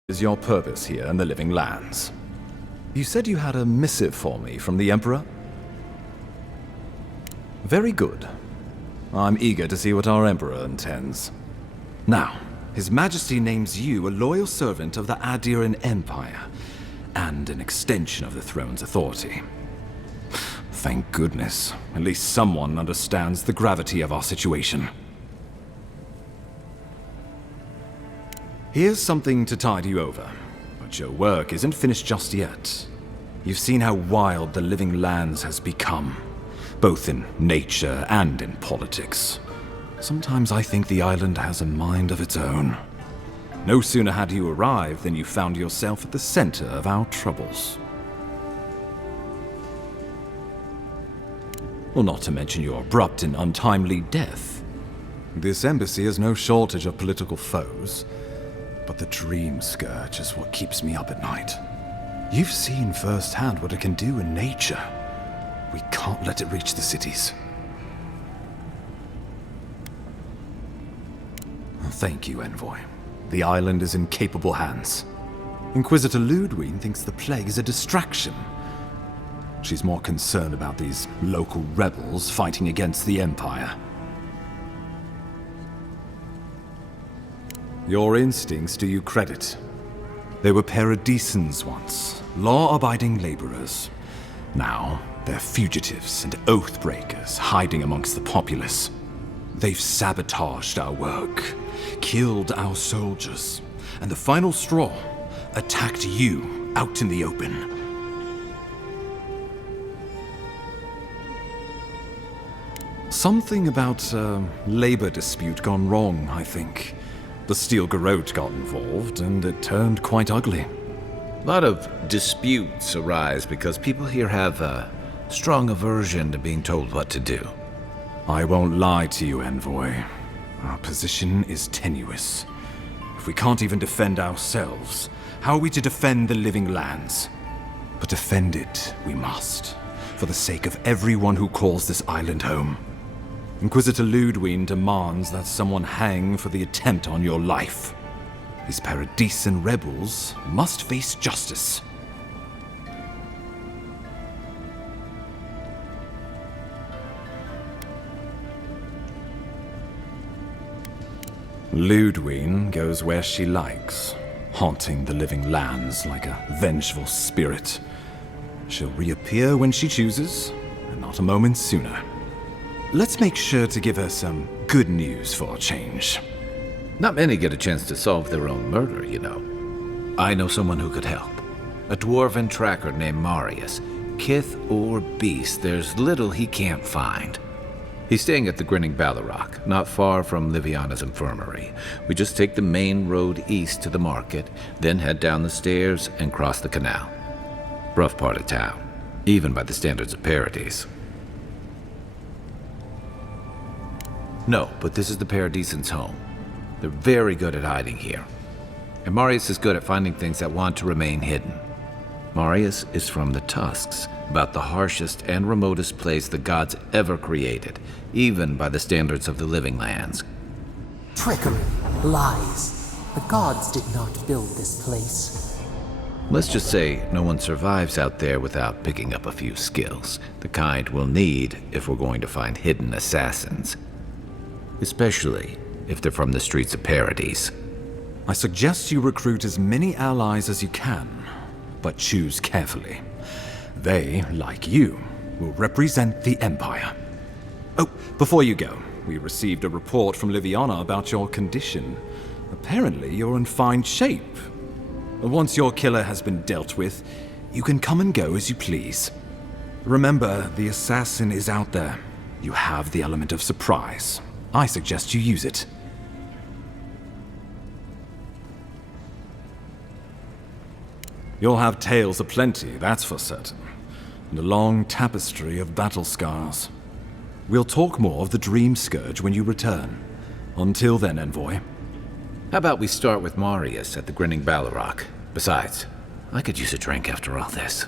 is your purpose here in the Living Lands? You said you had a missive for me from the Emperor? Very good. I'm eager to see what our Emperor intends. Now, His Majesty names you a loyal servant of the Adiran Empire, and an extension of the throne's authority. Thank goodness. At least someone understands the gravity of our situation. Here's something to tide you over, but your work isn't finished just yet. You've seen how wild the Living Lands has become, both in nature and in politics. Sometimes I think the island has a mind of its own. No sooner had you arrived than you found yourself at the center of our troubles. Well, not to mention your abrupt and untimely death. This embassy has no shortage of political foes, but the Dream Scourge is what keeps me up at night. You've seen firsthand what it can do in nature. We can't let it reach the cities. Thank you, Envoy. The island is in capable hands. Inquisitor Ludwig thinks the plague is a distraction. She's more concerned about these local rebels fighting against the Empire. Your instincts do you credit. They were paradisans once, law-abiding laborers. Now, they're fugitives and oath-breakers hiding amongst the populace. They've sabotaged our work, killed our soldiers, and the final straw, attacked you out in the open. Something about a labor dispute gone wrong, I think. The Steel Garrote got involved, and it turned quite ugly. A lot of disputes arise because people here have a strong aversion to being told what to do. I won't lie to you, Envoy. Our position is tenuous. If we can't even defend ourselves, how are we to defend the Living Lands? But defend it we must, for the sake of everyone who calls this island home. Inquisitor Ludwig demands that someone hang for the attempt on your life. These Paradisan rebels must face justice. Ludwig goes where she likes, haunting the Living Lands like a vengeful spirit. She'll reappear when she chooses, and not a moment sooner. Let's make sure to give her some good news for a change. Not many get a chance to solve their own murder, you know. I know someone who could help. A dwarven tracker named Marius. Kith or beast, there's little he can't find. He's staying at the Grinning Ballarrock, not far from Liviana's infirmary. We just take the main road east to the market, then head down the stairs and cross the canal. Rough part of town, even by the standards of Paradise. No, but this is the Paradisans' home. They're very good at hiding here. And Marius is good at finding things that want to remain hidden. Marius is from the Tusks, about the harshest and remotest place the gods ever created, even by the standards of the Living Lands. Trickery, lies. The gods did not build this place. Let's just say no one survives out there without picking up a few skills, the kind we'll need if we're going to find hidden assassins. Especially if they're from the streets of Paradise. I suggest you recruit as many allies as you can, but choose carefully. They, like you, will represent the Empire. Oh, before you go, we received a report from Liviana about your condition. Apparently, you're in fine shape. Once your killer has been dealt with, you can come and go as you please. Remember, the assassin is out there. You have the element of surprise. I suggest you use it. You'll have tales aplenty, that's for certain. And a long tapestry of battle scars. We'll talk more of the Dream Scourge when you return. Until then, Envoy. How about we start with Marius at the Grinning Ballarrock? Besides, I could use a drink after all this.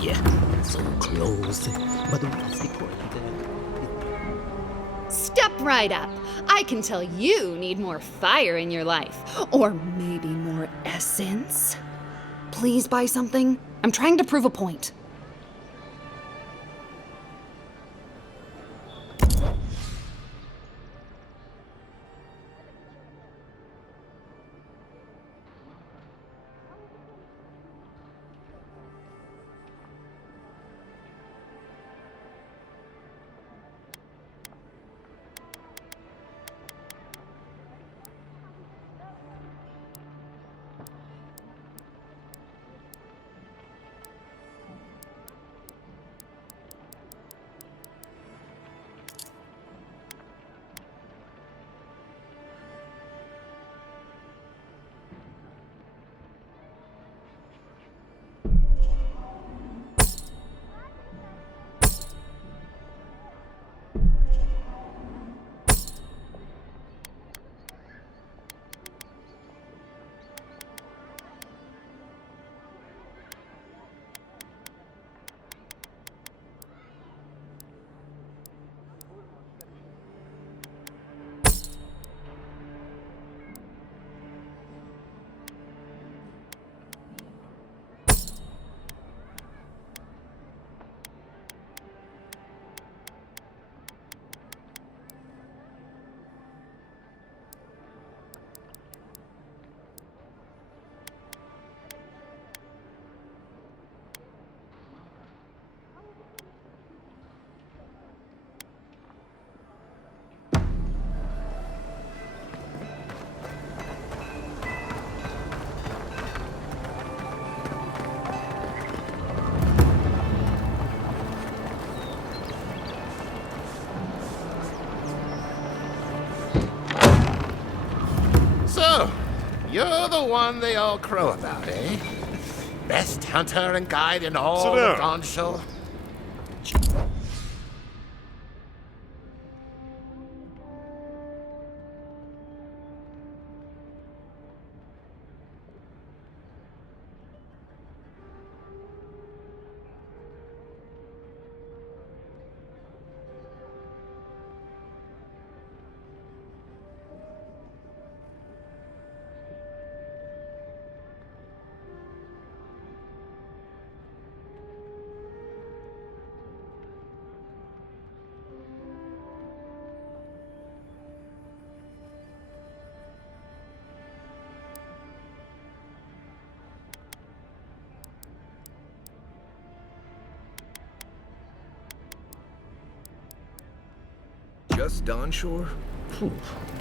It's all closed, but the rusty cord. Step right up. I can tell you need more fire in your life. Or maybe more essence. Please buy something. I'm trying to prove a point. So, you're the one they all crow about, eh? Best hunter and guide in all of Dawnshire? Just Dawnshire?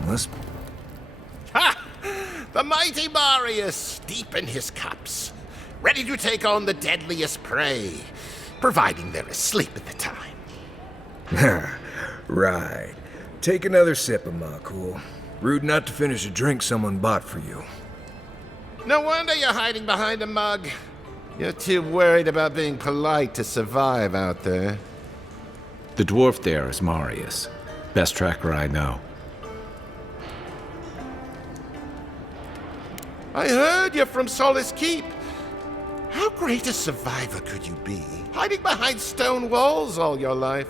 Must... Ha! The mighty Marius, deep in his cups, ready to take on the deadliest prey, providing they're asleep at the time. Right. Take another sip of my cool. Rude not to finish a drink someone bought for you. No wonder you're hiding behind a mug. You're too worried about being polite to survive out there. The dwarf there is Marius. Best tracker I know. I heard you're from Solace Keep. How great a survivor could you be, hiding behind stone walls all your life?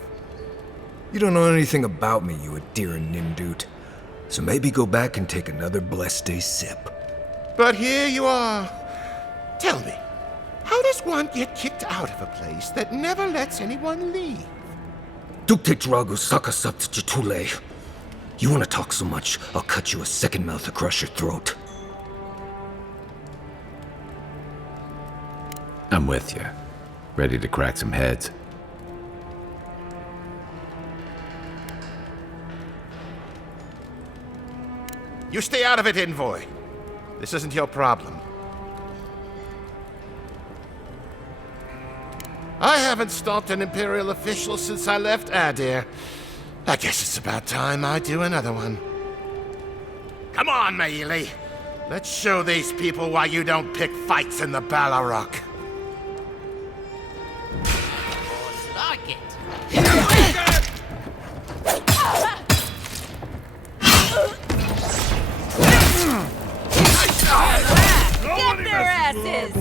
You don't know anything about me, you Adiran Nimdut. So maybe go back and take another blessed day sip. But here you are. Tell me, how does one get kicked out of a place that never lets anyone leave? Dukte Drago Sakasat Jitule. You want to talk so much, I'll cut you a second mouth across your throat. I'm with you. Ready to crack some heads. You stay out of it, Envoy. This isn't your problem. I haven't stalked an Imperial official since I left Adir. I guess it's about time I do another one. Come on, Maili. Let's show these people why you don't pick fights in the Ballarok. Like it. Get their asses!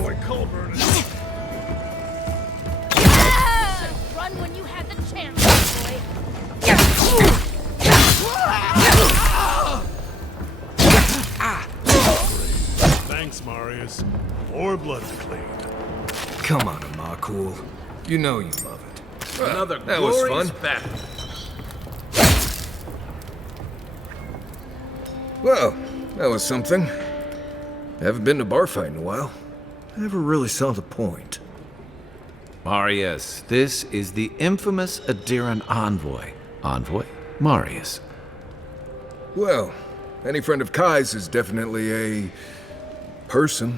Thanks, Marius. More blood's cleaned. Come on, Marcool. You know you love it. Another that was glorious fun. battle. Well, that was something. Haven't been to bar fight in a while. Never really saw the point. Marius, this is the infamous Adiran envoy. Envoy Marius. Well, any friend of Kai's is definitely a person.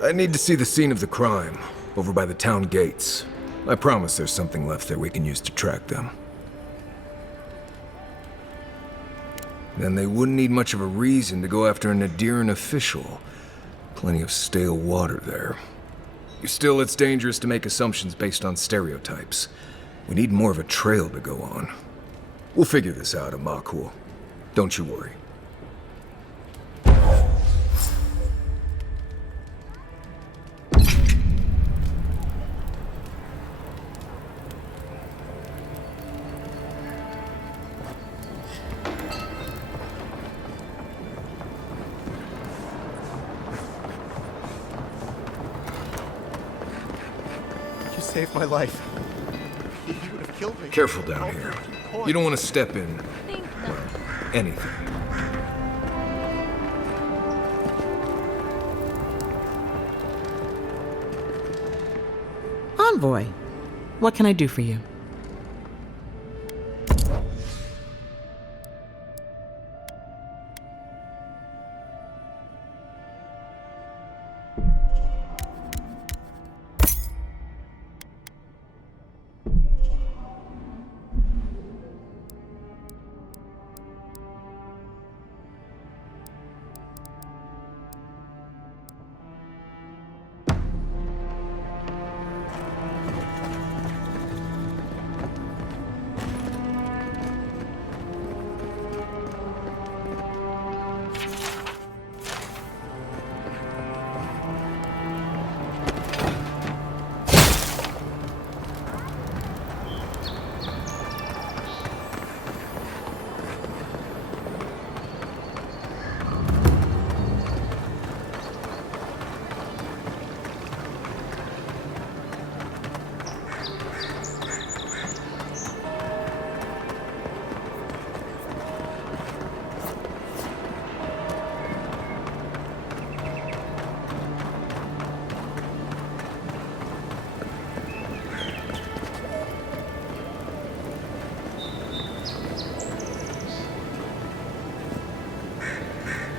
I need to see the scene of the crime, over by the town gates. I promise there's something left there we can use to track them. Then they wouldn't need much of a reason to go after an Adiran official. Plenty of stale water there. Still, it's dangerous to make assumptions based on stereotypes. We need more of a trail to go on. We'll figure this out, Marcool. Don't you worry. Saved my life. You would have killed me. Careful down here. You don't want to step in, well, anything. Envoy, what can I do for you?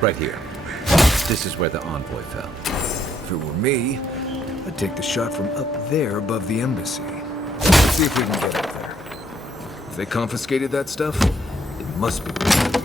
Right here. This is where the envoy fell. If it were me, I'd take the shot from up there above the embassy. Let's see if we can get up there. If they confiscated that stuff, it must be worth it.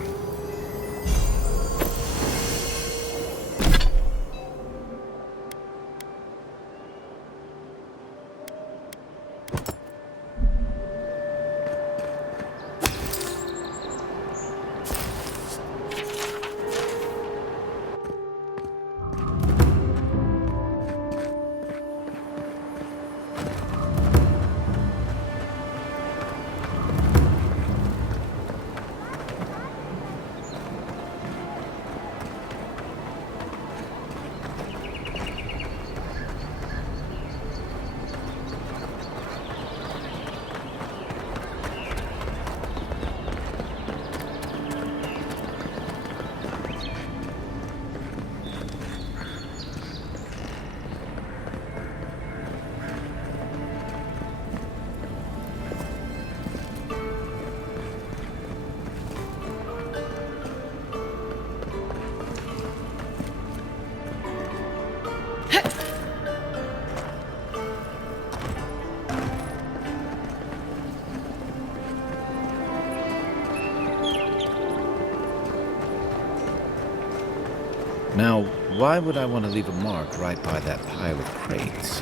Now, why would I want to leave a mark right by that pile of crates?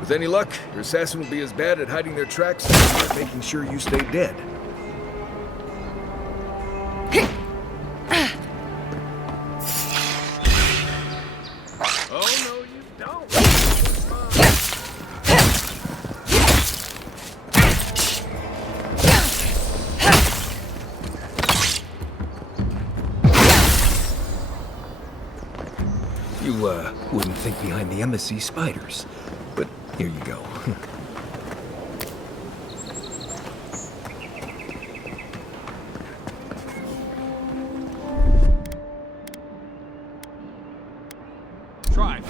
With any luck, your assassin will be as bad at hiding their tracks as making sure you stay dead. You, wouldn't think behind the embassy spiders. But here you go. Try.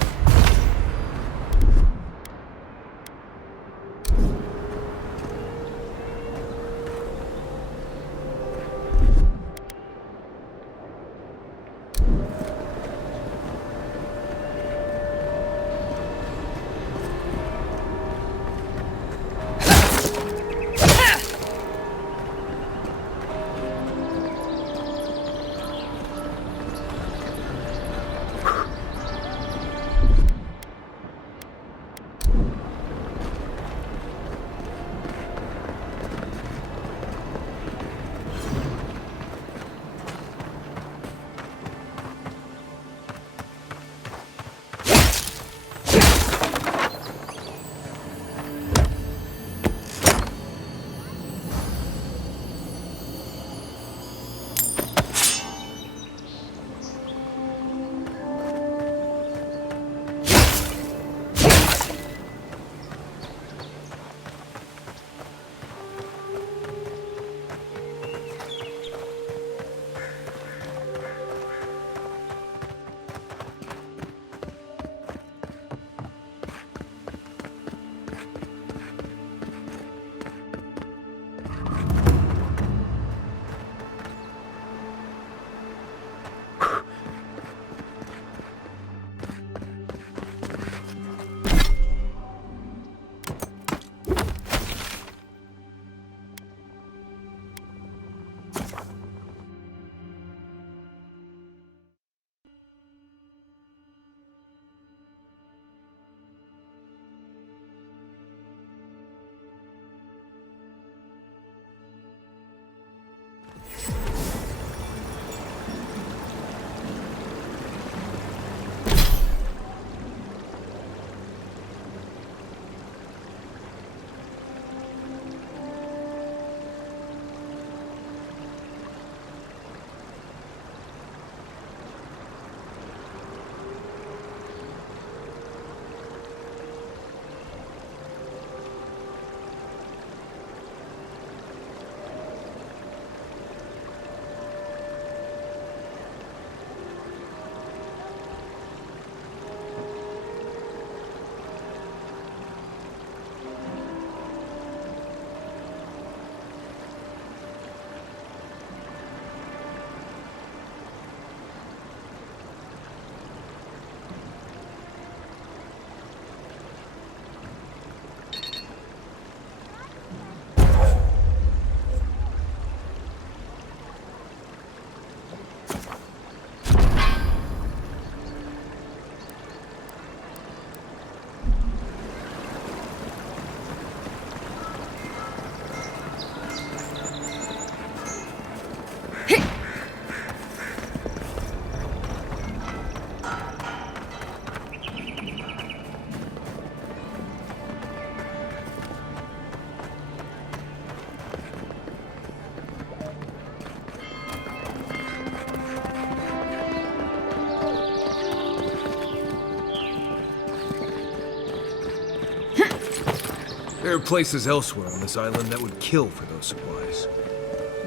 There are places elsewhere on this island that would kill for those supplies.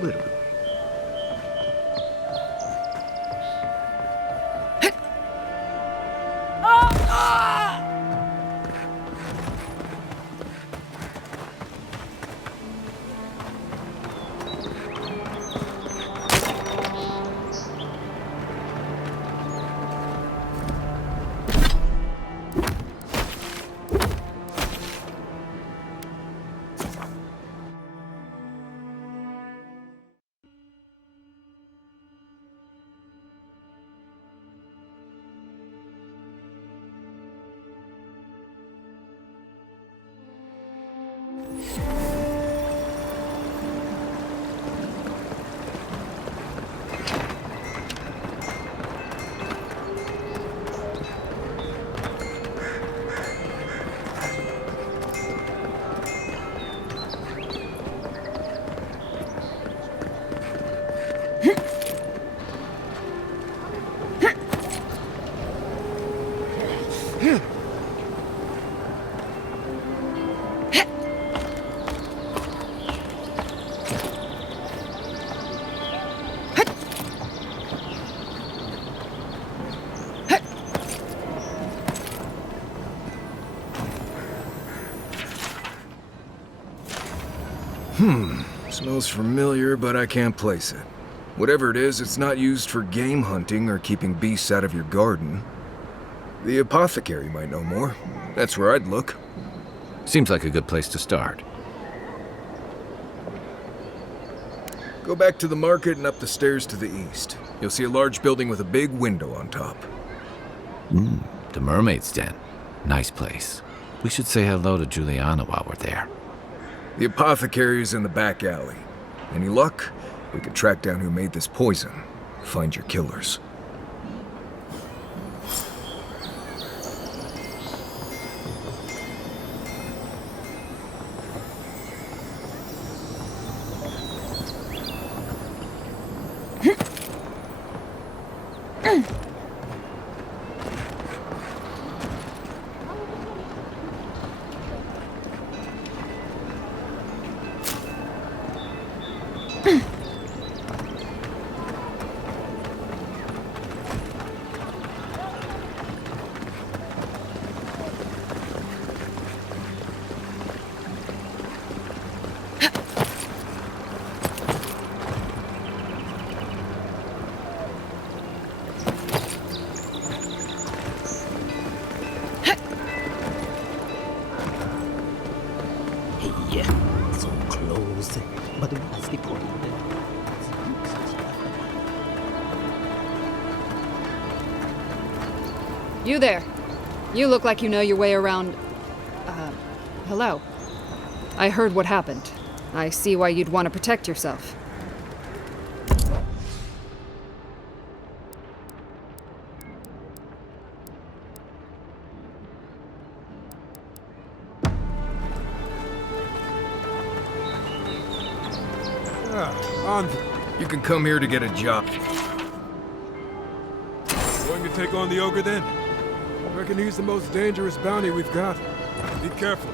Literally. Smells familiar, but I can't place it. Whatever it is, it's not used for game hunting or keeping beasts out of your garden. The apothecary might know more. That's where I'd look. Seems like a good place to start. Go back to the market and up the stairs to the east. You'll see a large building with a big window on top. The Mermaid's Den. Nice place. We should say hello to Juliana while we're there. The apothecary is in the back alley. Any luck? We could track down who made this poison. Find your killers. So close, but we must be put. You there. You look like you know your way around... hello. I heard what happened. I see why you'd want to protect yourself. You can come here to get a job. Going to take on the ogre then? I reckon he's the most dangerous bounty we've got. Be careful.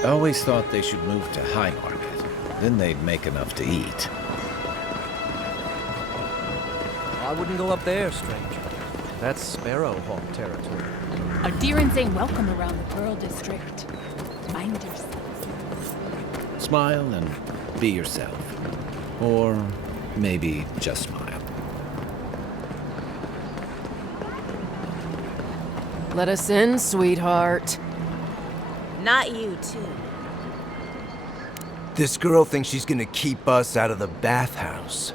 I always thought they should move to High Market. Then they'd make enough to eat. I wouldn't go up there, stranger. That's Sparrowhawk territory. Adherents ain't welcome around the Pearl District. Mind yourself. Smile and be yourself. Or maybe just smile. Let us in, sweetheart. Not you, too. This girl thinks she's gonna keep us out of the bathhouse.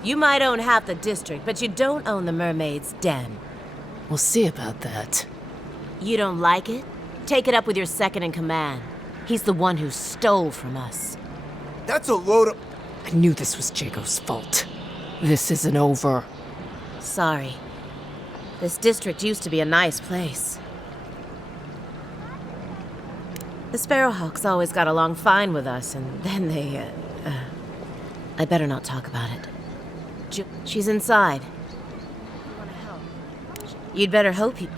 You might own half the district, but you don't own the Mermaid's Den. We'll see about that. You don't like it? Take it up with your second-in-command. He's the one who stole from us. That's a load of... I knew this was Jago's fault. This isn't over. Sorry. This district used to be a nice place. The Sparrowhawks always got along fine with us, and then they, I better not talk about it. She's inside. You want to help? You'd better hope you...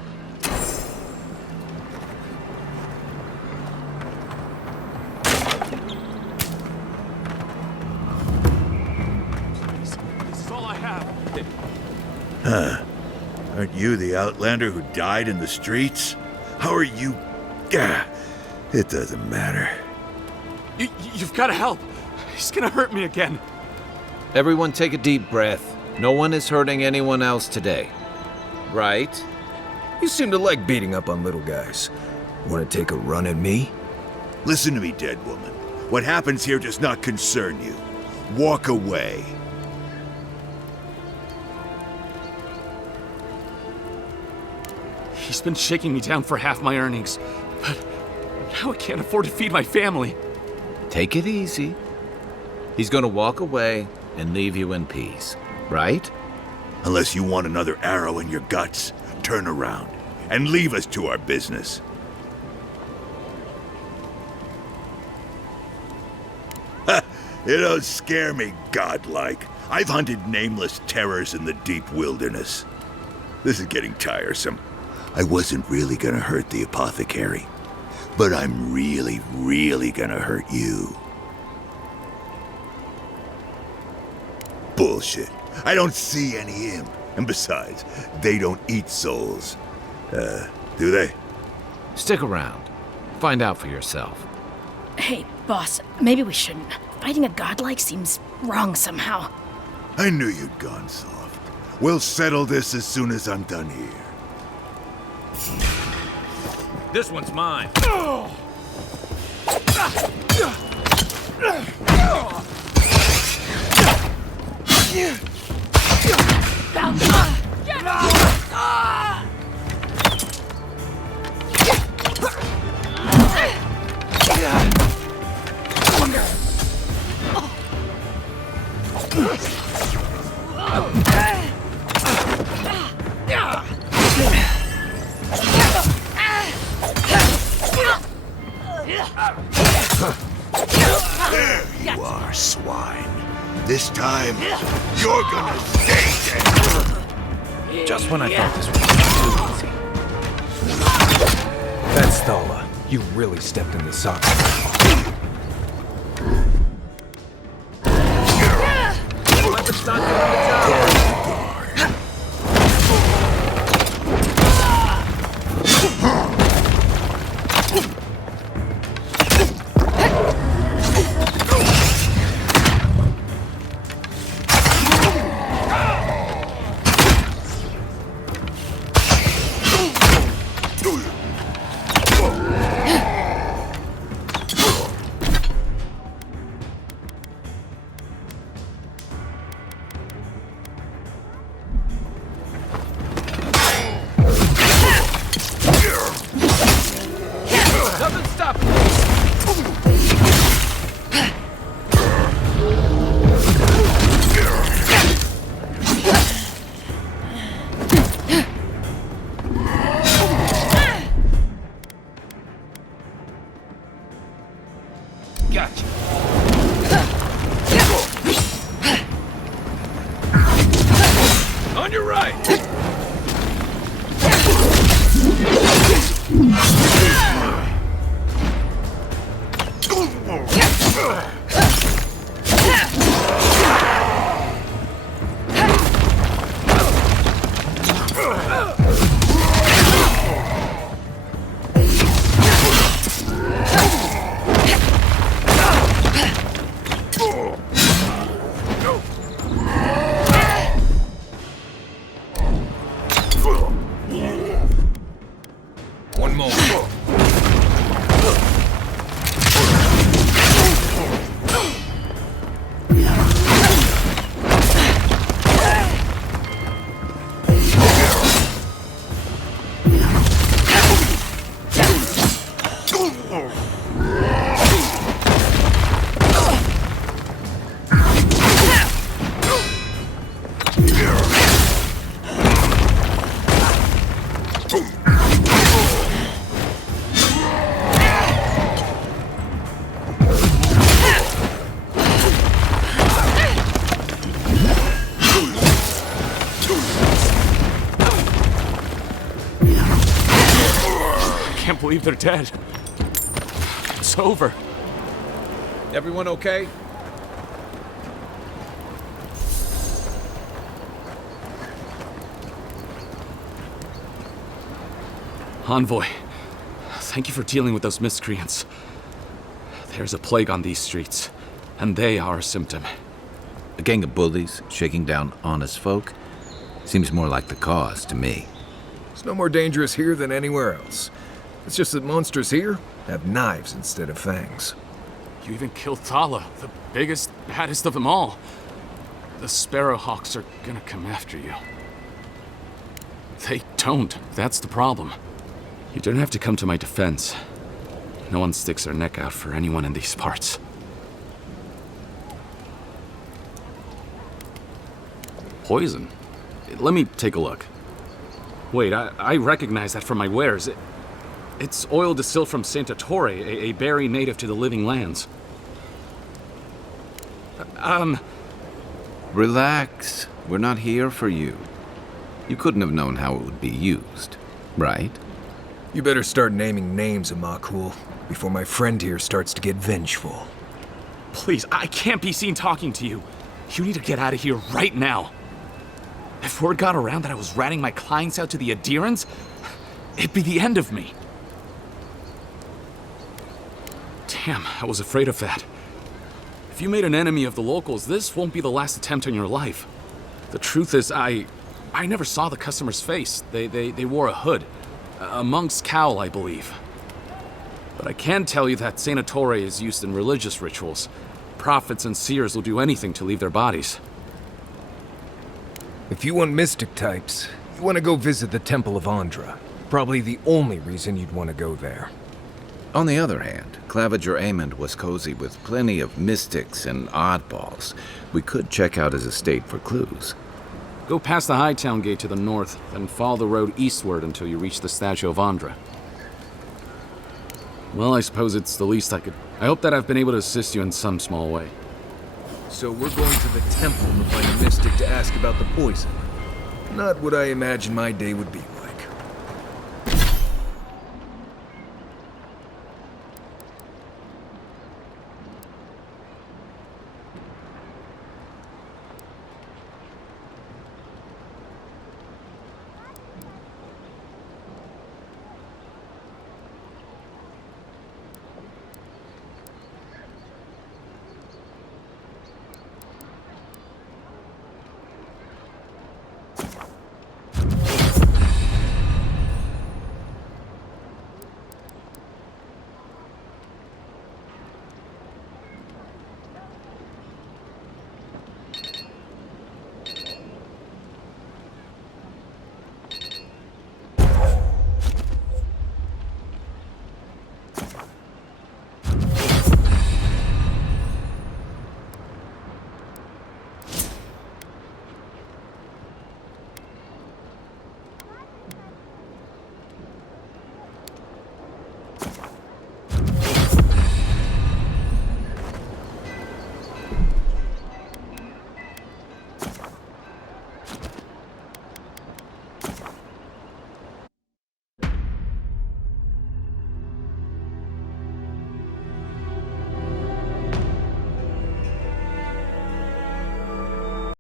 This is all I have. Huh. Aren't you the outlander who died in the streets? How are you... Gah, it doesn't matter. You've got to help. He's gonna hurt me again. Everyone take a deep breath. No one is hurting anyone else today. Right? You seem to like beating up on little guys. Want to take a run at me? Listen to me, dead woman. What happens here does not concern you. Walk away. He's been shaking me down for half my earnings, but now I can't afford to feed my family. Take it easy. He's gonna walk away and leave you in peace, right? Unless you want another arrow in your guts, turn around and leave us to our business. Ha! You don't scare me, godlike. I've hunted nameless terrors in the deep wilderness. This is getting tiresome. I wasn't really gonna hurt the apothecary, but I'm really, really gonna hurt you. Bullshit. I don't see any imp. And besides, they don't eat souls. Do they? Stick around. Find out for yourself. Hey, boss, maybe we shouldn't. Fighting a godlike seems wrong somehow. I knew you'd gone soft. We'll settle this as soon as I'm done here. This one's mine. There you are, swine. This time, you're gonna stay dead. Just when I thought this was too easy. That's Thala. You really stepped in the socket. Weapon's not doing the job. Gotcha. On your right. One more. I can't believe they're dead. It's over. Everyone okay? Envoy, thank you for dealing with those miscreants. There's a plague on these streets, and they are a symptom. A gang of bullies shaking down honest folk? Seems more like the cause to me. It's no more dangerous here than anywhere else. It's just that monsters here have knives instead of fangs. You even killed Thala, the biggest, baddest of them all. The Sparrowhawks are gonna come after you. They don't. That's the problem. You don't have to come to my defense. No one sticks their neck out for anyone in these parts. Poison? Let me take a look. Wait, I recognize that from my wares. It's oil distilled from Santa Torre, a berry native to the Living Lands. Relax. We're not here for you. You couldn't have known how it would be used, right? You better start naming names, Amakul, before my friend here starts to get vengeful. Please, I can't be seen talking to you. You need to get out of here right now. If word got around that I was ratting my clients out to the adherents, it'd be the end of me. Damn, I was afraid of that. If you made an enemy of the locals, this won't be the last attempt on your life. The truth is, I never saw the customer's face. They wore a hood. A monk's cowl, I believe. But I can tell you that Saint Ettore is used in religious rituals. Prophets and seers will do anything to leave their bodies. If you want mystic types, you want to go visit the Temple of Andra. Probably the only reason you'd want to go there. On the other hand, Claviger Amond was cozy with plenty of mystics and oddballs. We could check out his estate for clues. Go past the Hightown Gate to the north, then follow the road eastward until you reach the statue of Andra. Well, I suppose it's the least I could. I hope that I've been able to assist you in some small way. So we're going to the temple to find a mystic to ask about the poison. Not what I imagined my day would be like.